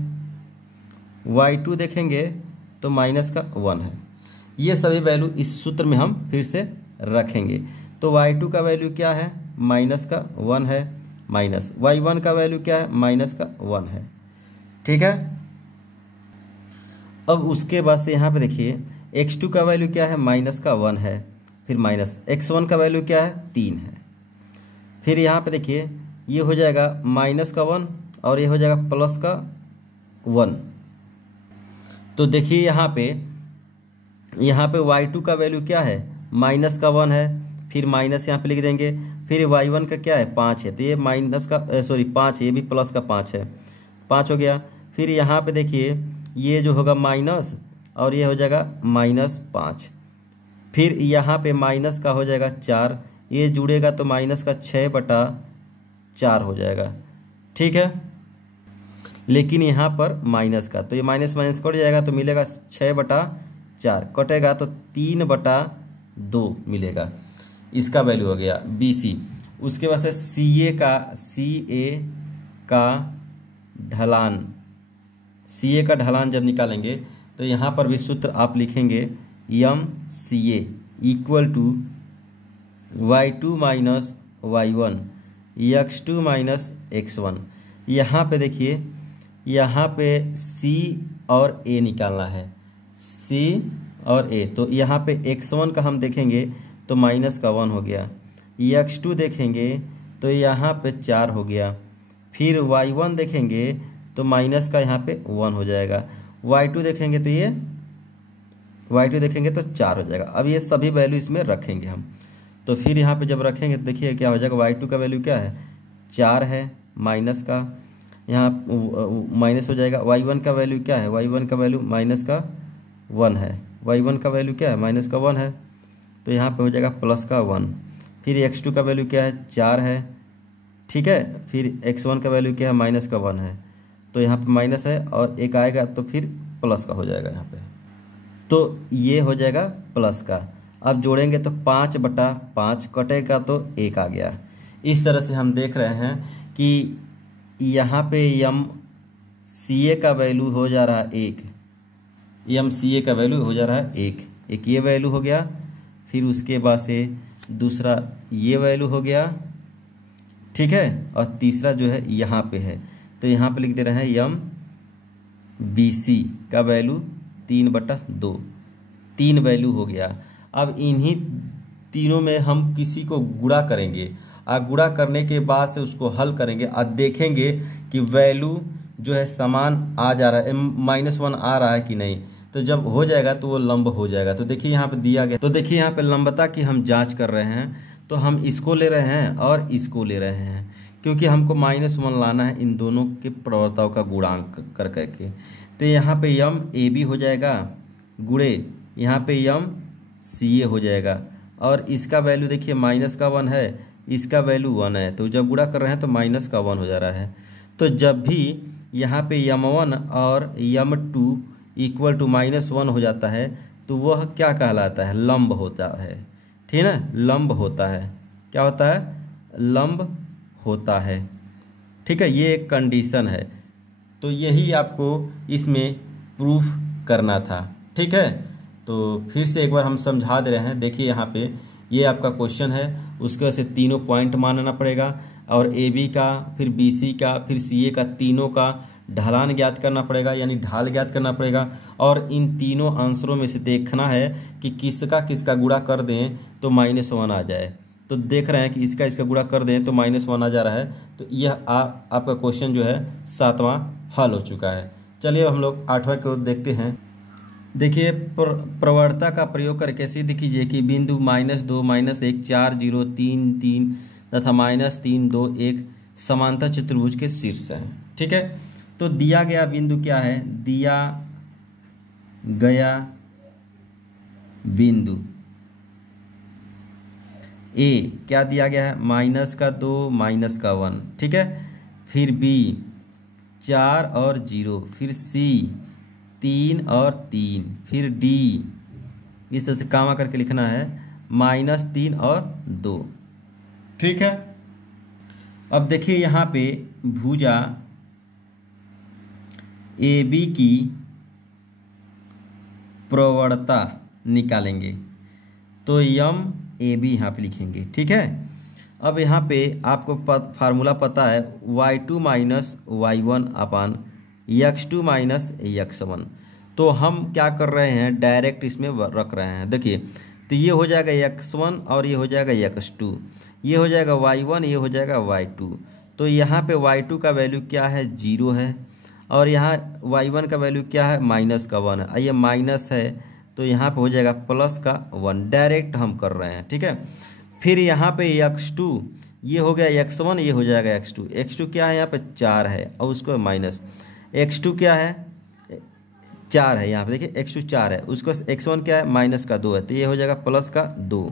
y2 देखेंगे तो -1 है। ये सभी वैल्यू इस सूत्र में हम फिर से रखेंगे। तो y2 का वैल्यू क्या है? -1 है, माइनस y1 का वैल्यू क्या है? -1 है। ठीक है, अब उसके बाद से यहाँ पे देखिए x2 का वैल्यू क्या है? -1 है, फिर माइनस x1 का वैल्यू क्या है? 3 है। फिर यहाँ पे देखिए ये हो जाएगा -1 और ये हो जाएगा +1। तो देखिए यहाँ पे y2 का वैल्यू क्या है? -1 है, फिर माइनस यहाँ पे लिख देंगे। फिर y1 का क्या है? 5 है, तो ये -5 है, ये भी +5 है, 5 हो गया। फिर यहाँ पे देखिए ये जो होगा माइनस और ये हो जाएगा -5। फिर यहाँ पे माइनस का हो जाएगा 4, ये जुड़ेगा तो -6/4 हो जाएगा। ठीक है, लेकिन यहाँ पर माइनस का, तो ये माइनस कट जाएगा तो मिलेगा 6/4, कटेगा तो 3/2 मिलेगा। इसका वैल्यू हो गया BC। उसके बाद से CA का ढलान जब निकालेंगे तो यहाँ पर भी सूत्र आप लिखेंगे MCA = y2 - y1 x2 - x1। यहाँ पे देखिए, यहाँ पे C और A निकालना है, C और A। तो यहाँ पे x1 का हम देखेंगे तो -1 हो गया, x2 देखेंगे तो यहाँ पे 4 हो गया, फिर y1 देखेंगे तो माइनस का यहाँ पे 1 हो जाएगा, y2 देखेंगे तो 4 हो जाएगा। अब ये सभी वैल्यू इसमें रखेंगे हम। तो फिर यहाँ पे जब रखेंगे तो देखिए क्या हो जाएगा, y2 का वैल्यू क्या है? 4 है, माइनस का यहाँ माइनस हो जाएगा। y1 का वैल्यू क्या है? y1 का वैल्यू -1 है, y1 का वैल्यू क्या है? -1 है, तो यहाँ पे हो जाएगा +1। फिर x2 का वैल्यू क्या है? 4 है। ठीक है, फिर x1 का वैल्यू क्या है? -1 है, तो यहाँ पे माइनस है और एक आएगा तो फिर प्लस का हो जाएगा यहाँ पे, तो ये हो जाएगा प्लस का। अब जोड़ेंगे तो 5/5 कटेगा तो 1 आ गया। इस तरह से हम देख रहे हैं कि यहाँ पे यम सी ए का वैल्यू हो जा रहा है 1, यम सी ए का वैल्यू हो जा रहा है 1 ये वैल्यू हो गया। फिर उसके बाद से दूसरा ये वैल्यू हो गया, ठीक है। और तीसरा जो है यहाँ पे है, तो यहाँ पे लिख दे रहे हैं यम बी सी का वैल्यू 3/2, 3 वैल्यू हो गया। अब इन्हीं तीनों में हम किसी को गुणा करेंगे और गुणा करने के बाद से उसको हल करेंगे और देखेंगे कि वैल्यू जो है समान आ जा रहा है, -1 आ रहा है कि नहीं। तो जब हो जाएगा तो वो लंब हो जाएगा। तो देखिए यहाँ पे दिया गया, तो देखिए यहाँ पे लंबता की हम जांच कर रहे हैं, तो हम इसको ले रहे हैं और इसको ले रहे हैं, क्योंकि हमको -1 लाना है इन दोनों के प्रवणताओं का गुणांक कर करके। तो यहाँ पे यम ए बी हो जाएगा गुणे यहाँ पे यम सी ए हो जाएगा, और इसका वैल्यू देखिए -1 है, इसका वैल्यू 1 है, तो जब गुणा कर रहे हैं तो -1 हो जा रहा है। तो जब भी यहाँ पे यम1 और यम2 इक्वल टू -1 हो जाता है तो वह क्या कहलाता है, लंब होता है, ठीक है ना, लंब होता है। क्या होता है, लंब होता है, ठीक है। ये एक कंडीशन है, तो यही आपको इसमें प्रूफ करना था, ठीक है। तो फिर से एक बार हम समझा दे रहे हैं। देखिए यहाँ पे ये आपका क्वेश्चन है, उसके वजह से तीनों पॉइंट मानना पड़ेगा, और ए बी का, फिर बी सी का, फिर सी ए का, तीनों का ढलान ज्ञात करना पड़ेगा, यानी ढाल ज्ञात करना पड़ेगा। और इन तीनों आंसरों में से देखना है कि किसका किसका गुणा कर दें तो -1 आ जाए। तो देख रहे हैं कि इसका इसका गुणा कर दें तो -1 आ जा रहा है। तो यह आपका क्वेश्चन जो है 7वां हल हो चुका है। चलिए अब हम लोग 8वां को देखते हैं। देखिए प्रवणता का प्रयोग करके सिद्ध कीजिए कि बिंदु -2, -1, 4, 0, 3, 3 तथा -3, 2, 1 समांतर चतुर्भुज के शीर्ष हैं, ठीक है। तो दिया गया बिंदु क्या है, दिया गया बिंदु ए क्या दिया गया है, -2, -1, ठीक है। फिर बी 4 और 0, फिर सी 3 और 3, फिर डी इस तरह से कामा करके लिखना है -3 और 2, ठीक है। अब देखिए यहाँ पे भुजा ए बी की प्रवणता निकालेंगे, तो यम ए बी यहाँ पे लिखेंगे, ठीक है। अब यहाँ पे आपको फार्मूला पता है y2 - y1 upon x2 - x1। तो हम क्या कर रहे हैं, डायरेक्ट इसमें रख रहे हैं। देखिए तो ये हो जाएगा x1 और ये हो जाएगा x2, ये हो जाएगा y1, ये हो जाएगा y2। तो यहाँ पे y2 का वैल्यू क्या है, 0 है, और यहाँ y1 का वैल्यू क्या है, -1 है। ये माइनस है तो यहाँ पे हो जाएगा +1, डायरेक्ट हम कर रहे हैं, ठीक है। फिर यहाँ पे x2, ये हो गया x1, ये हो जाएगा x2। x2 क्या है, यहाँ पे 4 है और उसको माइनस, x2 क्या है, 4 है, यहाँ पे देखिए x2 4 है, उसको x1 क्या है, -2 है, तो ये हो जाएगा +2।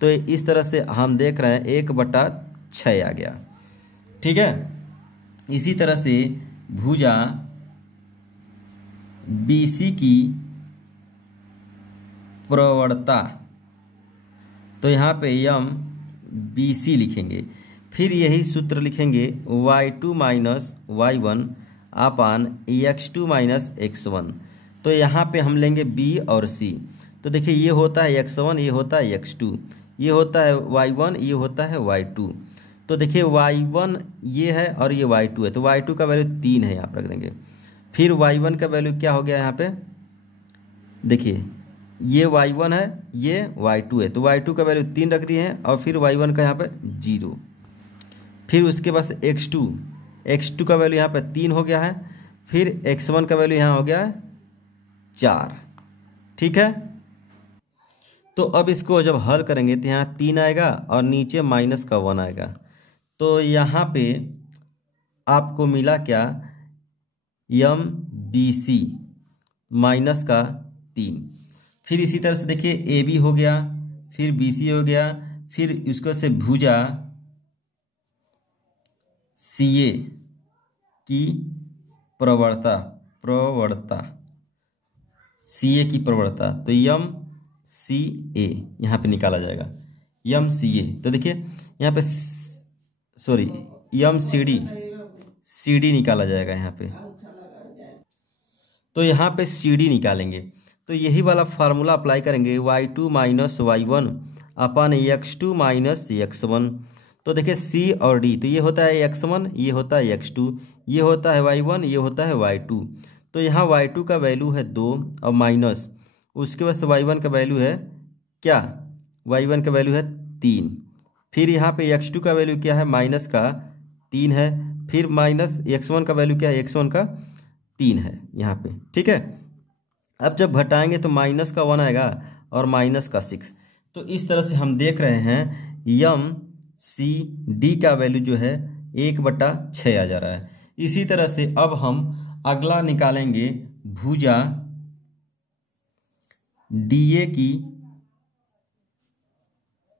तो इस तरह से हम देख रहे हैं 1/6 आ गया, ठीक है। इसी तरह से भुजा BC की प्रवणता, तो यहाँ पे यम BC लिखेंगे, फिर यही सूत्र लिखेंगे y2 - y1 upon x2 - x1। तो यहाँ पे हम लेंगे B और C। तो देखिए ये होता है x1, ये होता है x2, ये होता है y1, ये होता है y2। तो देखिए y1 ये है और ये y2 है, तो y2 का वैल्यू 3 है, यहाँ पर रख देंगे। फिर y1 का वैल्यू क्या हो गया, यहाँ पे देखिए ये y1 है, ये y2 है, तो y2 का वैल्यू 3 रख दिए हैं, और फिर y1 का यहाँ पे 0। फिर उसके बाद x2 का वैल्यू यहाँ पे 3 हो गया है, फिर x1 का वैल्यू यहाँ हो गया है 4, ठीक है। तो अब इसको जब हल करेंगे तो यहाँ 3 आएगा और नीचे -1 आएगा। तो यहाँ पे आपको मिला क्या, यम BC -3। फिर इसी तरह से देखिए AB हो गया, फिर BC हो गया, फिर इसको से भुजा CA की प्रवणता CA की प्रवणता, तो यम सी ए यहाँ पे निकाला जाएगा, यम सी ए। तो देखिए यहाँ पे सॉरी यम सी डी निकाला जाएगा यहाँ पे। तो यहाँ पे सी डी निकालेंगे तो यही वाला फार्मूला अप्लाई करेंगे, y2 माइनस y1 अपन x2 माइनस x1। तो देखिए सी और डी, तो ये होता है x1, ये होता है x2, ये होता है y1, ये होता है y2। तो यहाँ y2 का वैल्यू है 2 और माइनस उसके बाद से y1 का वैल्यू है क्या, y1 का वैल्यू है 3। फिर यहाँ पे x2 का वैल्यू क्या है, माइनस का 3 है। फिर माइनस x1 का वैल्यू क्या है, x1 का 3 है यहाँ पे, ठीक है। अब जब घटाएंगे तो माइनस का 1 आएगा और माइनस का 6। तो इस तरह से हम देख रहे हैं यम सी डी का वैल्यू जो है 1/6 आ जा रहा है। इसी तरह से अब हम अगला निकालेंगे भुजा डीए की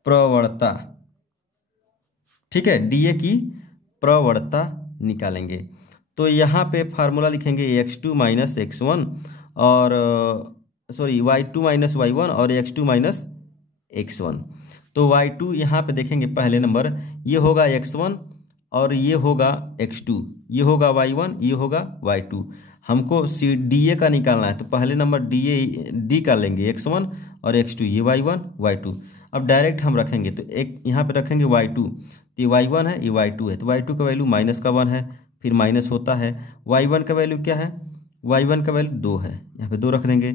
प्रवणता, ठीक है, डीए की प्रवणता निकालेंगे। तो यहाँ पे फार्मूला लिखेंगे x2 माइनस x1 और सॉरी y2 माइनस y1 और x2 माइनस x1। तो y2 यहाँ पे देखेंगे पहले नंबर ये होगा x1 और ये होगा x2, ये होगा y1, ये होगा y2। हमको सी डी ए का निकालना है तो पहले नंबर डी का लेंगे x1 और x2, ये y1 y2। अब डायरेक्ट हम रखेंगे तो एक यहाँ पे रखेंगे y2, तो ये y1 है, ये y2 है। तो y2 का वैल्यू माइनस का 1 है, फिर माइनस होता है। y1 का वैल्यू क्या है, y1 का वैल्यू 2 है, यहाँ पे 2 रख देंगे,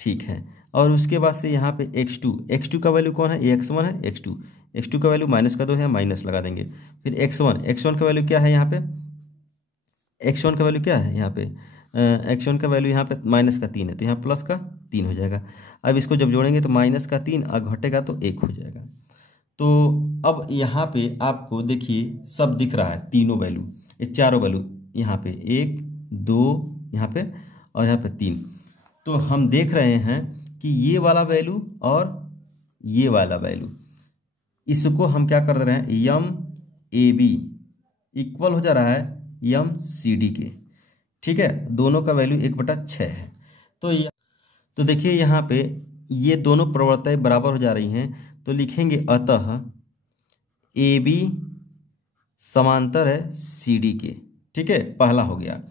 ठीक है। और उसके बाद से यहाँ पे x2 का वैल्यू कौन है, ये x1 है, x2 का वैल्यू माइनस का 2 है, माइनस लगा देंगे। फिर x1 का वैल्यू क्या है यहाँ पे, x1 का वैल्यू क्या है यहाँ पे, x1 का वैल्यू यहाँ पे माइनस का 3 है, तो यहाँ प्लस का 3 हो जाएगा। अब इसको जब जोड़ेंगे तो माइनस का 3 और घटेगा तो 1 हो जाएगा। तो अब यहाँ पे आपको देखिए सब दिख रहा है, तीनों वैल्यू, ये चारों वैल्यू यहाँ पे 1 2 यहाँ पे और यहाँ पे 3। तो हम देख रहे हैं कि ये वाला वैल्यू और ये वाला वैल्यू, इसको हम क्या कर रहे हैं, यम ए बी इक्वल हो जा रहा है यम सी डी के, ठीक है। दोनों का वैल्यू 1/6 है। तो देखिए यहाँ पे ये दोनों प्रवणताएं बराबर हो जा रही हैं, तो लिखेंगे अतः ए बी समांतर है सी डी के, ठीक है, पहला हो गया।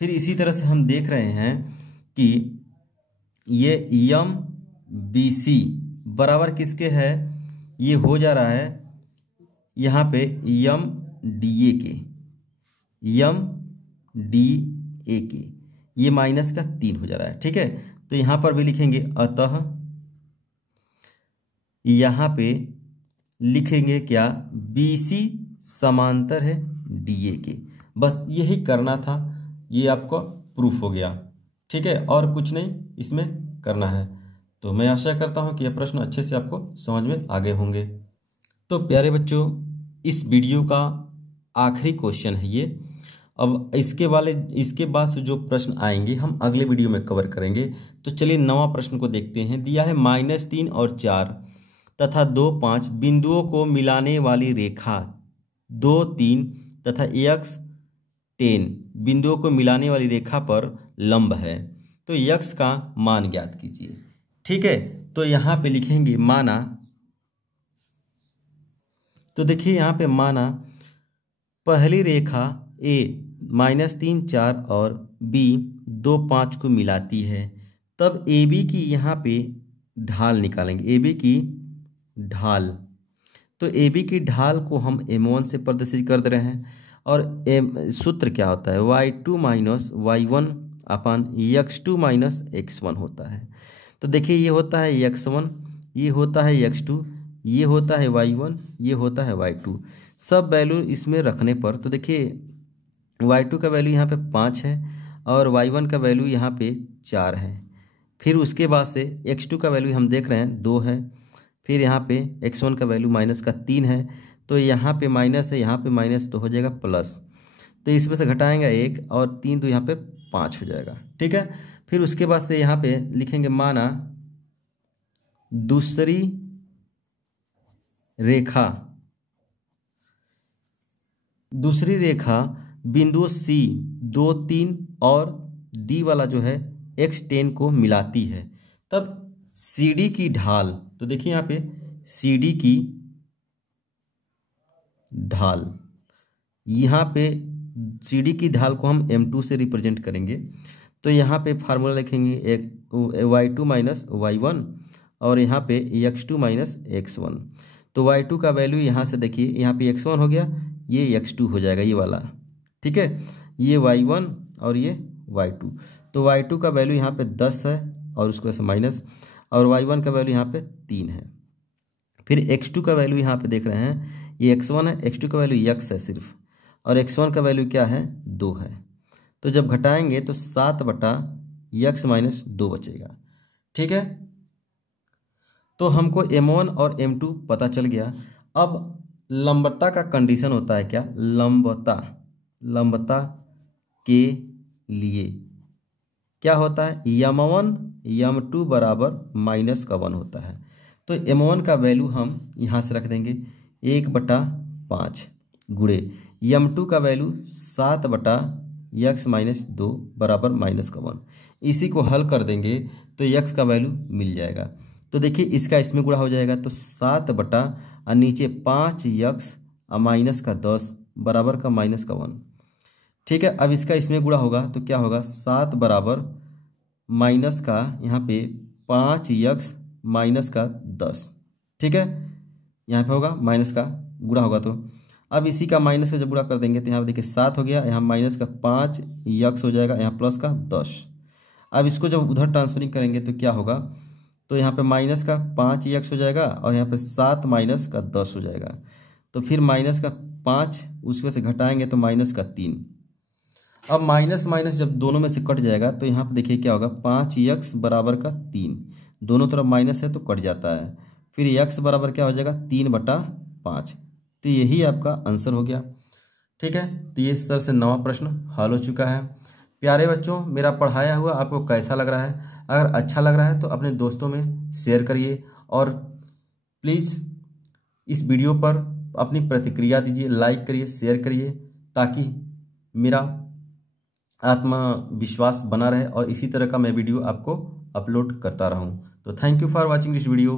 फिर इसी तरह से हम देख रहे हैं कि ये यम बी सी बराबर किसके है, ये हो जा रहा है यहाँ पे यम डी ए के, यम डी ए के, ये माइनस का 3 हो जा रहा है, ठीक है। तो यहाँ पर भी लिखेंगे अतः, यहाँ पे लिखेंगे क्या, बी सी समांतर है डी ए के। बस यही करना था, ये आपको प्रूफ हो गया, ठीक है, और कुछ नहीं इसमें करना है। तो मैं आशा करता हूँ कि यह प्रश्न अच्छे से आपको समझ में आ गए होंगे। तो प्यारे बच्चों, इस वीडियो का आखिरी क्वेश्चन है ये। अब इसके बाद से जो प्रश्न आएंगे हम अगले वीडियो में कवर करेंगे। तो चलिए 9वां प्रश्न को देखते हैं। दिया है -3 और 4 तथा 2 5 बिंदुओं को मिलाने वाली रेखा 2 3 तथा x 10 बिंदुओं को मिलाने वाली रेखा पर लंब है, तो x का मान ज्ञात कीजिए, ठीक है। तो यहाँ पे लिखेंगे माना, तो देखिए यहाँ पे माना पहली रेखा a -3 4 और b 2 5 को मिलाती है, तब AB की यहाँ पे ढाल निकालेंगे, AB की ढाल। तो AB की ढाल को हम M1 से प्रदर्शित कर दे रहे हैं, और सूत्र क्या होता है, y2 माइनस y1 अपन x2 माइनस x1 होता है। तो देखिए ये होता है x1, ये होता है x2, ये होता है y1, ये होता है y2। सब वैल्यू इसमें रखने पर तो देखिए y2 का वैल्यू यहाँ पे 5 है और y1 का वैल्यू यहाँ पे 4 है। फिर उसके बाद से x2 का वैल्यू हम देख रहे हैं 2 है। फिर यहाँ पे x1 का वैल्यू माइनस का 3 है, तो यहाँ पे माइनस है, यहाँ पे माइनस, तो हो जाएगा प्लस। तो इसमें से घटाएंगे 1 और 3, तो यहाँ पे 5 हो जाएगा, ठीक है। फिर उसके बाद से यहाँ पे लिखेंगे माना दूसरी रेखा बिंदु C 2 3 और D वाला जो है x10 को मिलाती है, तब CD की ढाल, तो देखिए यहाँ पे CD की ढाल, यहाँ पे CD की ढाल को हम m2 से रिप्रेजेंट करेंगे। तो यहाँ पे फार्मूला लिखेंगे y2 माइनस y1 और यहाँ पे x2 माइनस x1। तो y2 का वैल्यू यहाँ से देखिए, यहाँ पे x1 हो गया, ये x2 हो जाएगा ये वाला, ठीक है, ये y1 और ये y2। तो y2 का वैल्यू यहाँ पे 10 है और उसको ऐसे माइनस, और y1 का वैल्यू यहाँ पे 3 है। फिर x2 का वैल्यू यहाँ पे देख रहे हैं, ये x1 है, x2 का वैल्यू x है सिर्फ, और x1 का वैल्यू क्या है, 2 है। तो जब घटाएंगे तो 7 बटा x माइनस 2 बचेगा, ठीक है। तो हमको m1 और m2 पता चल गया। अब लंबता का कंडीशन होता है क्या, लंबता के लिए क्या होता है, m1 m2 बराबर माइनस का 1 होता है। तो m1 का वैल्यू हम यहाँ से रख देंगे 1/5 गुणे m2 का वैल्यू 7 बटा x माइनस 2 बराबर माइनस का 1। इसी को हल कर देंगे तो x का वैल्यू मिल जाएगा। तो देखिए इसका इसमें गुणा हो जाएगा, तो 7 बटा और नीचे 5x माइनस का 10 बराबर का माइनस का 1, ठीक है। अब इसका इसमें गुणा होगा तो क्या होगा, 7 बराबर माइनस का यहाँ पे 5x माइनस का 10, ठीक है, यहाँ पे होगा माइनस का गुणा होगा। तो अब इसी का माइनस का जब गुणा कर देंगे तो यहाँ पे देखिए 7 हो गया, यहाँ माइनस का 5x हो जाएगा, यहाँ प्लस का 10। अब इसको जब उधर ट्रांसफरिंग करेंगे तो क्या होगा, तो यहाँ पे माइनस का 5x हो जाएगा और यहाँ पे 7 माइनस का 10 हो जाएगा। तो फिर माइनस का 5 उसमें से घटाएंगे तो माइनस का 3। अब माइनस माइनस जब दोनों में से कट जाएगा तो यहाँ पे देखिए क्या होगा, 5x बराबर का 3, दोनों तरफ माइनस है तो कट जाता है। फिर x बराबर क्या हो जाएगा, 3/5। तो यही आपका आंसर हो गया, ठीक है। तो ये इस तरह से 9वां प्रश्न हल हो चुका है। प्यारे बच्चों, मेरा पढ़ाया हुआ आपको कैसा लग रहा है? अगर अच्छा लग रहा है तो अपने दोस्तों में शेयर करिए और प्लीज़ इस वीडियो पर अपनी प्रतिक्रिया दीजिए, लाइक करिए, शेयर करिए, ताकि मेरा आत्मविश्वास बना रहे और इसी तरह का मैं वीडियो आपको अपलोड करता रहूं। तो thank you for watching this video.